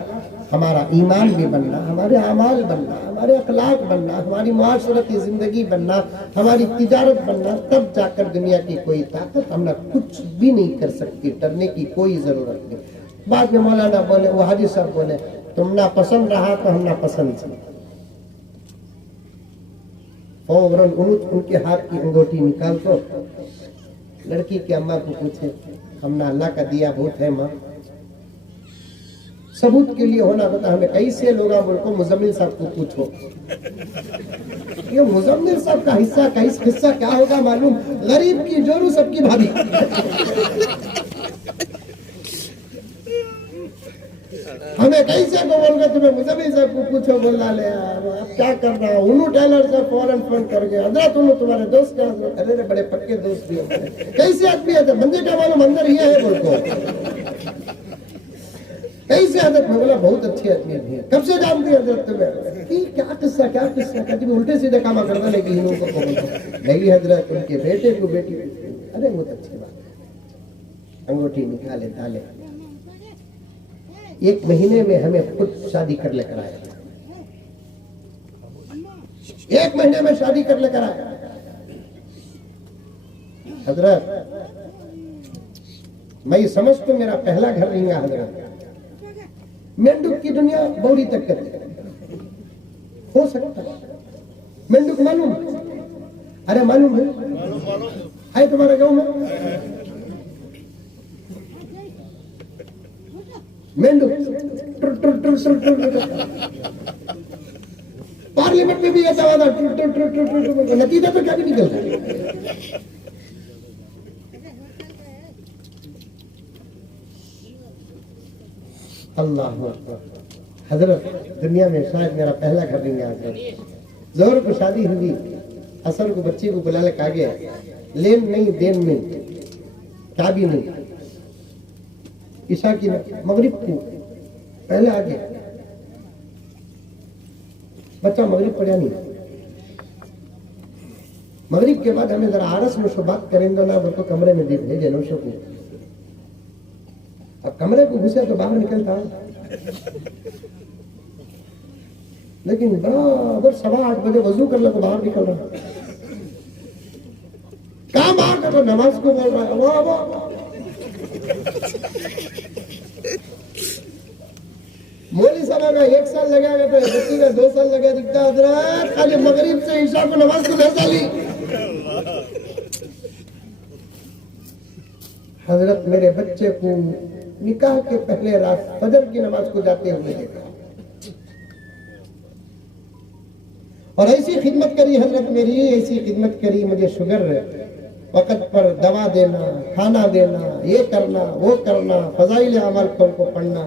हमारा ईमान भी बनना, हमारे अमाल बनना, हमारे अखलाक बनना, हमारी मुआशरती जिंदगी बनना, हमारी तिजारत बनना, तब जाकर दुनिया की कोई ताकत हमने कुछ भी नहीं कर सकती। डरने की कोई जरूरत नहीं। बाद में मौलाना बोले, वो हाजी साहब बोले, तुम ना पसंद रहा तो हम ना पसंद से। फौरन उनके हाथ की अंगूठी निकाल तो लड़की की अम्मा को पूछे, हमने अल्लाह का दिया भूत है माँ, सबूत के लिए होना बता हमें। कैसे लोग बोलको मुजम्मिल साहब को पूछो, ये मुजम्मिल साहब का हिस्सा का हिस्सा क्या होगा मालूम? गरीब की जोरू सबकी भाभी। हमें कैसे को बोल तुम्हें मुजम्मिल साहब को पूछो, बोला ले यार आप क्या कर रहा हो? उन्होंने टेलर से फौरन फोन कर गया, हजरत उन्होंने तुम्हारे दोस्त क्या? अरे बड़े पक्के दोस्त भी होते हैं। कैसे आदमी है? मंदिर का मालूम अंदर ही है बोलको। कैसे हजरत? मैं बोला बहुत अच्छे आदमी है। कब से जानती है हजरत तुम्हें? क्या किस्सा, क्या किस्सा? कहती उल्टे सीधे काम करता, लेकिन नहीं हजरत उनके बेटे को बेटी। अरे बहुत अच्छी बात। अंगूठी निकाले डाले, 1 महीने में हमें खुद शादी कर लेकर आया। 1 महीने में शादी कर लेकर आया हजरत। मैं समझ तो मेरा पहला घर नहीं है हजरत। मेंढक की दुनिया बौड़ी तक करती हो सकता है। मेंढक मालूम? अरे मालूम है तुम्हारे गांव में मेंढक? पार्लियामेंट में भी ऐसा हुआ था, नतीजा तो क्या भी निकलता। अल्लाह हजरत, दुनिया में शायद मेरा पहला घर नहीं है हजरत। जोर को शादी हुई, असर को बच्ची को बुला लेकर आ गया, लेन नहीं देन नहीं। क्या भी नहीं, ईशा की मगरिब को पहले आ गया बच्चा, मगरिब पढ़ा नहीं। मगरिब के बाद हमें जरा आरस में बात करेंगे ना, तो कमरे में देख भेजे नौशो को। अब कमरे को घुसे तो बाहर निकलता, लेकिन बराबर 7:15 बजे वजू कर लो तो बाहर निकल रहा। कहाँ बाहर कर, तो नमाज को बोल रहा है। वाह वाह, मौलवी साहब का 1 साल लगा गया, तो बच्ची का 2 साल लगा दिखता। हजरत खाली मगरिब से ईशा को नमाज को भेजा ली। हजरत मेरे बच्चे को निकाह के पहले रात फजर की नमाज को जाते हुए देखा, और ऐसी खिदमत करी हजरत मेरी, ऐसी खिदमत करी। मुझे शुगर वक़्त पर दवा देना, खाना देना, ये करना वो करना, फजाइल अमल को पढ़ना।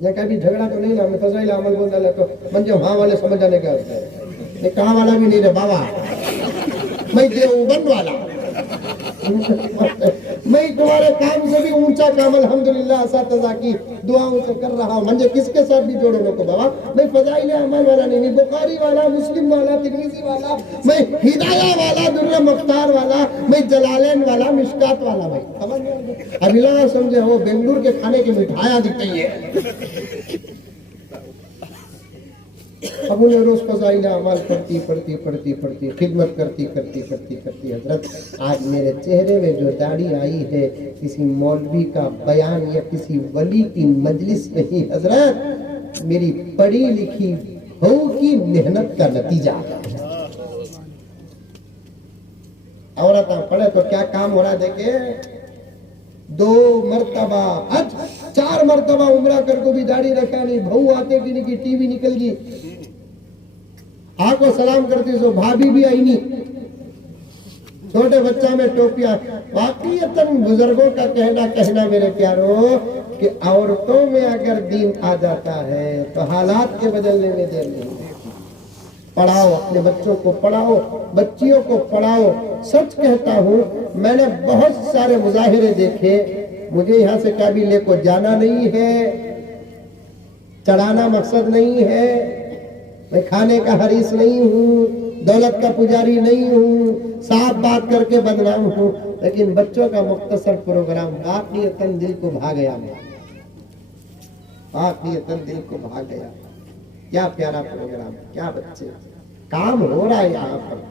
या कभी झगड़ा तो नहीं ना, मैं फजाइल अमल बोल डाला तो मंजे वहां वाले समझ जाने का होता है। ये कहाँ वाला भी नहीं रे बाबा, मैं देवबंद वाला मैं तुम्हारे काम से भी ऊंचा काम अल्हम्दुलिल्लाह असातिज़ा की दुआओं से कर रहा हूँ। मुझे किसके साथ भी जोड़ो लोगों बाबा, मैं फजाइल अमल वाला नहीं, मैं बुखारी वाला, मुस्लिम वाला, तिरमिज़ी वाला, मैं हिदाया वाला, दुर्र मुख्तार वाला, मैं जलालैन वाला, मिशकात वाला। भाई समझ में अभी लगा समझे वो बेंगलुरु के खाने की मिठाइयाँ दिखती है। अब उन्हें रोज फजाइल अमाल पढ़ती पढ़ती पढ़ती पढ़ती खिदमत करती करती करती करती हजरत आज मेरे चेहरे में जो दाढ़ी आई है किसी मौलवी का बयान या किसी वली की मजलिस नहीं हजरत, मेरी पढ़ी लिखी बहू की मेहनत का नतीजा। औरत पढ़े तो क्या काम हो रहा है देखे, 2 मरतबा हज, 4 मरतबा उम्रा कर को भी दाढ़ी रखा नहीं, बहू आते की नहीं की टीवी निकल गई, आको सलाम करती सो भाभी भी आई नहीं, छोटे बच्चा में टोपियां। वाकईतन बुजुर्गों का कहना मेरे प्यारो कि औरतों में अगर दीन आ जाता है तो हालात के बदलने में देर नहीं। पढ़ाओ, अपने बच्चों को पढ़ाओ, बच्चियों को पढ़ाओ। सच कहता हूँ, मैंने बहुत सारे मुजाहिरे देखे, मुझे यहाँ से कभी लेको जाना नहीं है, चढ़ाना मकसद नहीं है, मैं खाने का हरीस नहीं हूँ, दौलत का पुजारी नहीं हूँ, साफ बात करके बदनाम हूँ, लेकिन बच्चों का मुख्तसर प्रोग्राम वाक़ईतन दिल को भा गया, वाक़ईतन दिल को भा गया। क्या प्यारा प्रोग्राम, क्या बच्चे, काम हो रहा है यहाँ पर।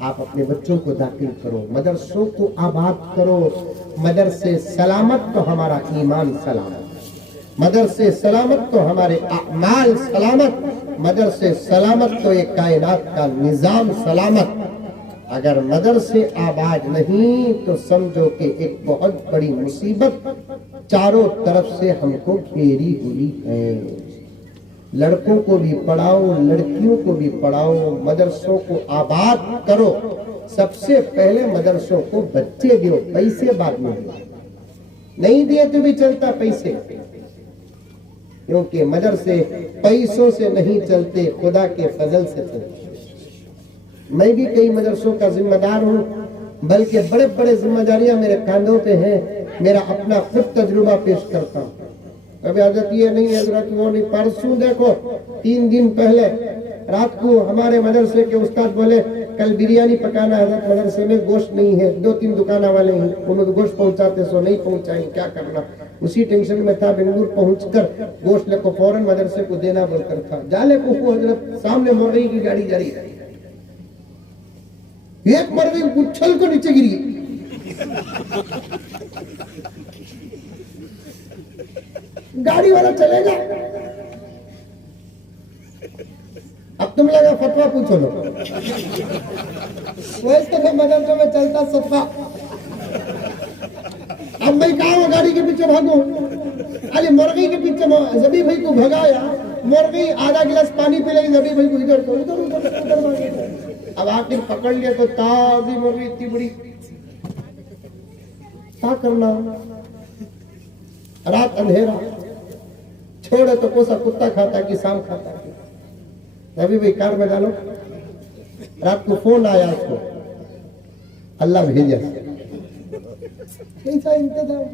आप अपने बच्चों को दाखिल करो, मदरसों को आबाद करो। मदरसे सलामत तो हमारा ईमान सलामत, मदरसे सलामत तो हमारे अमाल सलामत, मदरसे सलामत तो एक कायनात का निजाम सलामत। अगर मदरसे आबाद नहीं तो समझो कि एक बहुत बड़ी मुसीबत चारों तरफ से हमको घेरी हुई है। लड़कों को भी पढ़ाओ, लड़कियों को भी पढ़ाओ, मदरसों को आबाद करो। सबसे पहले मदरसों को बच्चे दो, पैसे बाद में नहीं दिए तो भी चलता पैसे, क्योंकि मदरसे पैसों से नहीं चलते, खुदा के फजल से चलते। मैं भी कई मदरसों का जिम्मेदार हूँ, बल्कि बड़े बड़े जिम्मेदारियां मेरे कांधों पे हैं। मेरा अपना खुद तजुर्बा पेश करता हूँ। कभी हजरत ये नहीं, हजरत वो नहीं। परसों देखो, 3 दिन पहले रात को हमारे मदरसे के उस्ताद बोले कल बिरयानी पकाना है, हजरत मदरसे में गोश्त नहीं है। 2-3 दुकाना वाले हैं, उन्होंने गोश्त पहुंचाते सो नहीं पहुंचाए, क्या करना। उसी टेंशन में था, बेंगलुरु पहुंचकर गोश्त लेको फौरन मदरसे को देना बोलकर था। जाले को हजरत सामने मुर्गी की गाड़ी जा रही है, एक मुर्गी उछल को नीचे गिरी। गाड़ी वाला चलेगा, अब तुम लगा फतवा पूछो लो। वैसे तो मदरसे में चलता सतवा। अब मैं कहा गाड़ी के पीछे भागू, अरे मुर्गी के पीछे जबी भाई को भगाया, मुर्गी आधा गिलास पानी पी लेगी, जबी भाई को इधर तो उधर उधर उधर। अब आखिर पकड़ लिया तो ताजी मुर्गी इतनी बड़ी, क्या करना। रात अंधेरा, छोड़े तो कोसा कुत्ता खाता कि शाम खाता। अभी भाई कार में डालो। रात को फोन आया उसको, अल्लाह भेजा, कैसा इंतजाम।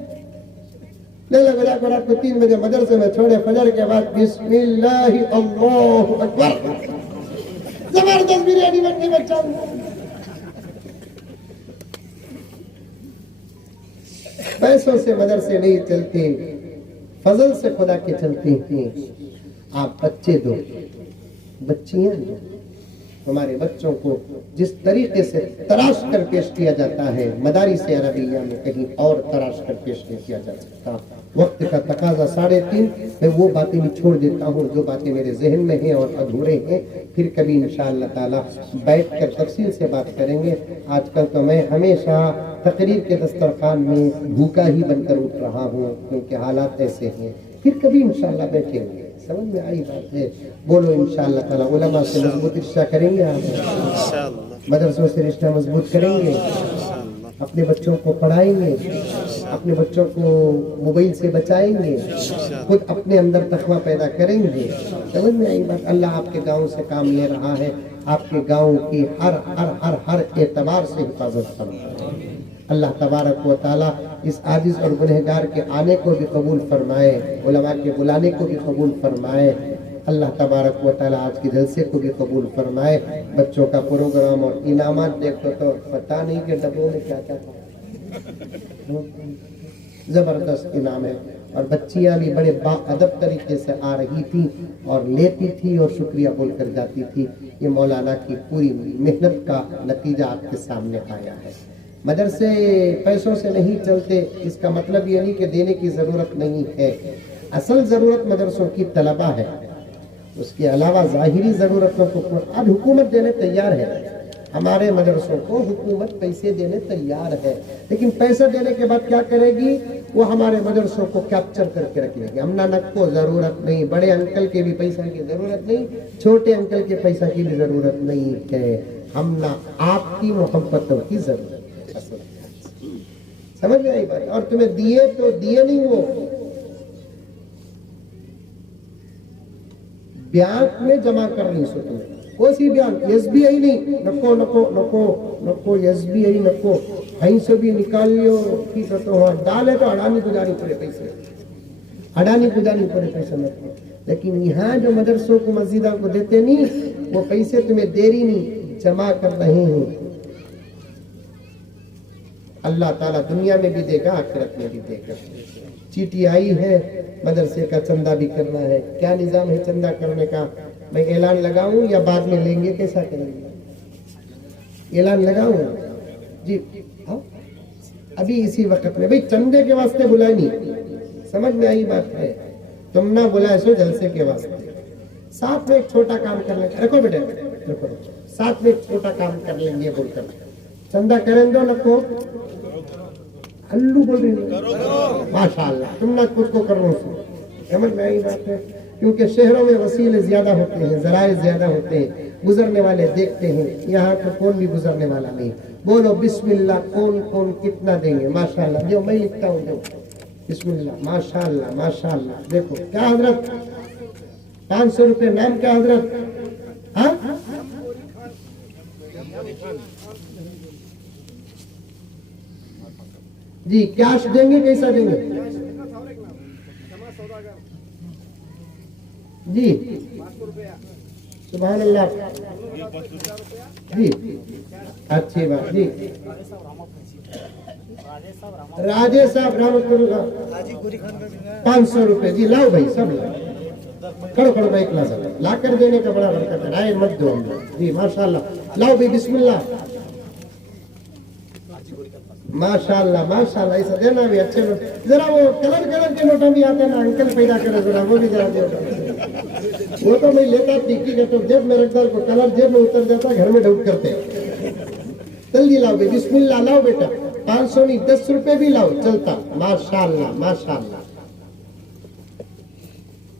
ले लग रात को 3 बजे मदरसे में छोड़े, फजर के बाद बिस्मिल्लाह अल्लाहु अकबर, जबरदस्त बिरयानी बन के बच्चा। पैसों से मदरसे नहीं चलते, फजल से खुदा के चलते हैं। आप बच्चे दो, बच्चियां दो। हमारे बच्चों को जिस तरीके से तराश कर पेश किया जाता है, मदारिस अरबिया में कहीं और तराश कर पेश नहीं किया जा सकता। वक्त का तकाजा 3:30, मैं वो बातें भी छोड़ देता हूँ जो बातें मेरे जहन में हैं और अधूरे हैं। फिर कभी इंशाअल्लाह ताला बैठकर तफसील से बात करेंगे। आजकल तो मैं हमेशा तकरीर के दस्तरखान में भूखा ही बनकर उठ रहा हूँ, क्योंकि हालात ऐसे हैं। फिर कभी इंशाअल्लाह बैठेंगे। समझ में आई बात है? बोलो इंशाअल्लाह ताला उलमा से मजबूत रिश्ता करेंगे, आप मदरसों से रिश्ता मजबूत करेंगे, अपने बच्चों को पढ़ाएंगे, अपने बच्चों को मोबाइल से बचाएंगे, खुद अपने अंदर तकवा पैदा करेंगे। समझ में आई बात? अल्लाह आपके गाँव से काम ले रहा है, आपके गाँव की हर हर हर हर एतबार से हिफाजत करना। अल्लाह तबारक व ताला इस आजिज और गुनहगार के आने को भी कबूल फरमाए, उलमा के बुलाने को भी कबूल फरमाए। अल्लाह तबारक व ताला आज के जलसे को भी कबूल फरमाए। बच्चों का प्रोग्राम और इनामात देखो तो पता नहीं कि डब्बों में क्या क्या था, जबरदस्त इनाम है। और बच्चियां भी बड़े बाअदब तरीके से आ रही थी और लेती थी और शुक्रिया बोलकर जाती थी। ये मौलाना की पूरी मेहनत का नतीजा आपके सामने आया है। मदरसे पैसों से नहीं चलते, इसका मतलब ये नहीं कि देने की जरूरत नहीं है। असल जरूरत मदरसों की तलबा है, उसके अलावा जाहिरी जरूरतों को आज हुकूमत देने तैयार है। हमारे मदरसों को हुकूमत पैसे देने तैयार है, लेकिन पैसा देने के बाद क्या करेगी? वो हमारे मदरसों को कैप्चर करके रख लेगी। हमना नक को जरूरत नहीं, बड़े अंकल के भी पैसा की जरूरत नहीं, छोटे अंकल के पैसा की भी जरूरत नहीं है। हमना आपकी मोहब्बतों की जरूरत। समझ में आई बात? और तुम्हें दिए तो दिए नहीं, वो बैंक में जमा करनी सो तुम्हें कोई बैंक, SBI नहीं, नको नको नको नको SBI नको, कहीं से भी निकाल लियो। ठीक है, तो हाँ डाले तो अडानी गुजारी पड़े पैसे, अडानी गुजारी पड़े पैसे नको। लेकिन यहाँ जो मदरसों को मस्जिदा को देते नहीं, वो पैसे तुम्हें देरी नहीं, जमा कर रहे हैं। अल्लाह ताला दुनिया में भी देगा, आखिरत में भी देगा। चीटी आई है, मदरसे का चंदा भी करना है। क्या निजाम है चंदा करने का? मैं ऐलान लगाऊं या बाद में लेंगे? कैसा करेंगे? ऐलान लगाऊं जी? हाँ, अभी इसी वक्त में। भाई चंदे के वास्ते बुलाए नहीं, समझ में आई बात है? तुम ना बुलाए सो जलसे के वास्ते। साथ में एक छोटा काम कर लेंगे। रखो बेटे, रखो, साथ में एक छोटा काम कर लेंगे बोलकर चंदा करें दो। नको हल्लू बोल रही है, माशाअल्लाह तुम ना खुद को कर रहे हो। समझ में आई बात है? क्योंकि शहरों में वसीले ज्यादा होते हैं, जराए ज्यादा होते हैं, गुजरने वाले देखते हैं। यहाँ तो कौन भी गुजरने वाला नहीं। बोलो बिस्मिल्लाह, कौन कौन कितना देंगे? माशाअल्लाह, जो मैं लिखता हूँ, जो बिस्मिल्लाह, माशाअल्लाह माशाअल्लाह। देखो क्या हजरत, 500 रुपये। नाम क्या हजरत? हाँ जी, कैश देंगे कैसा देंगे जी? सुभान अल्लाह जी, अच्छी बात जी। राजेश साहब रहमतुल्लाह 500 रुपए जी। लाओ भाई, सब लाओ, खड़ो खड़ो भाई, क्लास ला कर देने का बड़ा बरकत है। राय मत दो हम जी, माशाअल्लाह। लाओ भाई, बिस्मिल्लाह, माशाअल्लाह माशाअल्लाह। ऐसा देना भी अच्छे में। जरा वो कलर कलर के नोटा भी आते हैं ना अंकल, पैदा करे जरा, वो भी जरा दे। वो तो मैं लेता टिक्की का तो जेब में रखता, को कलर जेब में उतर जाता, घर में डाउट करते। जल्दी लाओ भाई, बिस्मिल्लाह। लाओ बेटा, 500 नहीं 10 रुपए भी लाओ, चलता। माशाअल्लाह माशाअल्लाह।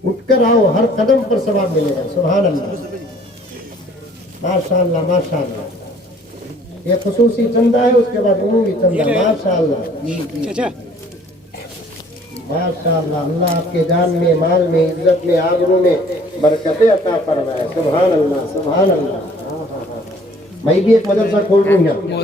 उठकर आओ, हर कदम पर सवाब मिलेगा। सुभान अल्लाह, माशाअल्लाह माशाअल्लाह। ये खुसूसी चंदा है, उसके बाद उमूमी चंदा। माशाअल्लाह माशाअल्लाह। अल्लाह आपके जान में, माल में, इज्जत में, आबरू में बरकतें अता फरमाए। सुभान अल्लाह सुभान अल्लाह। मैं भी एक मदरसा खोल रही हूँ।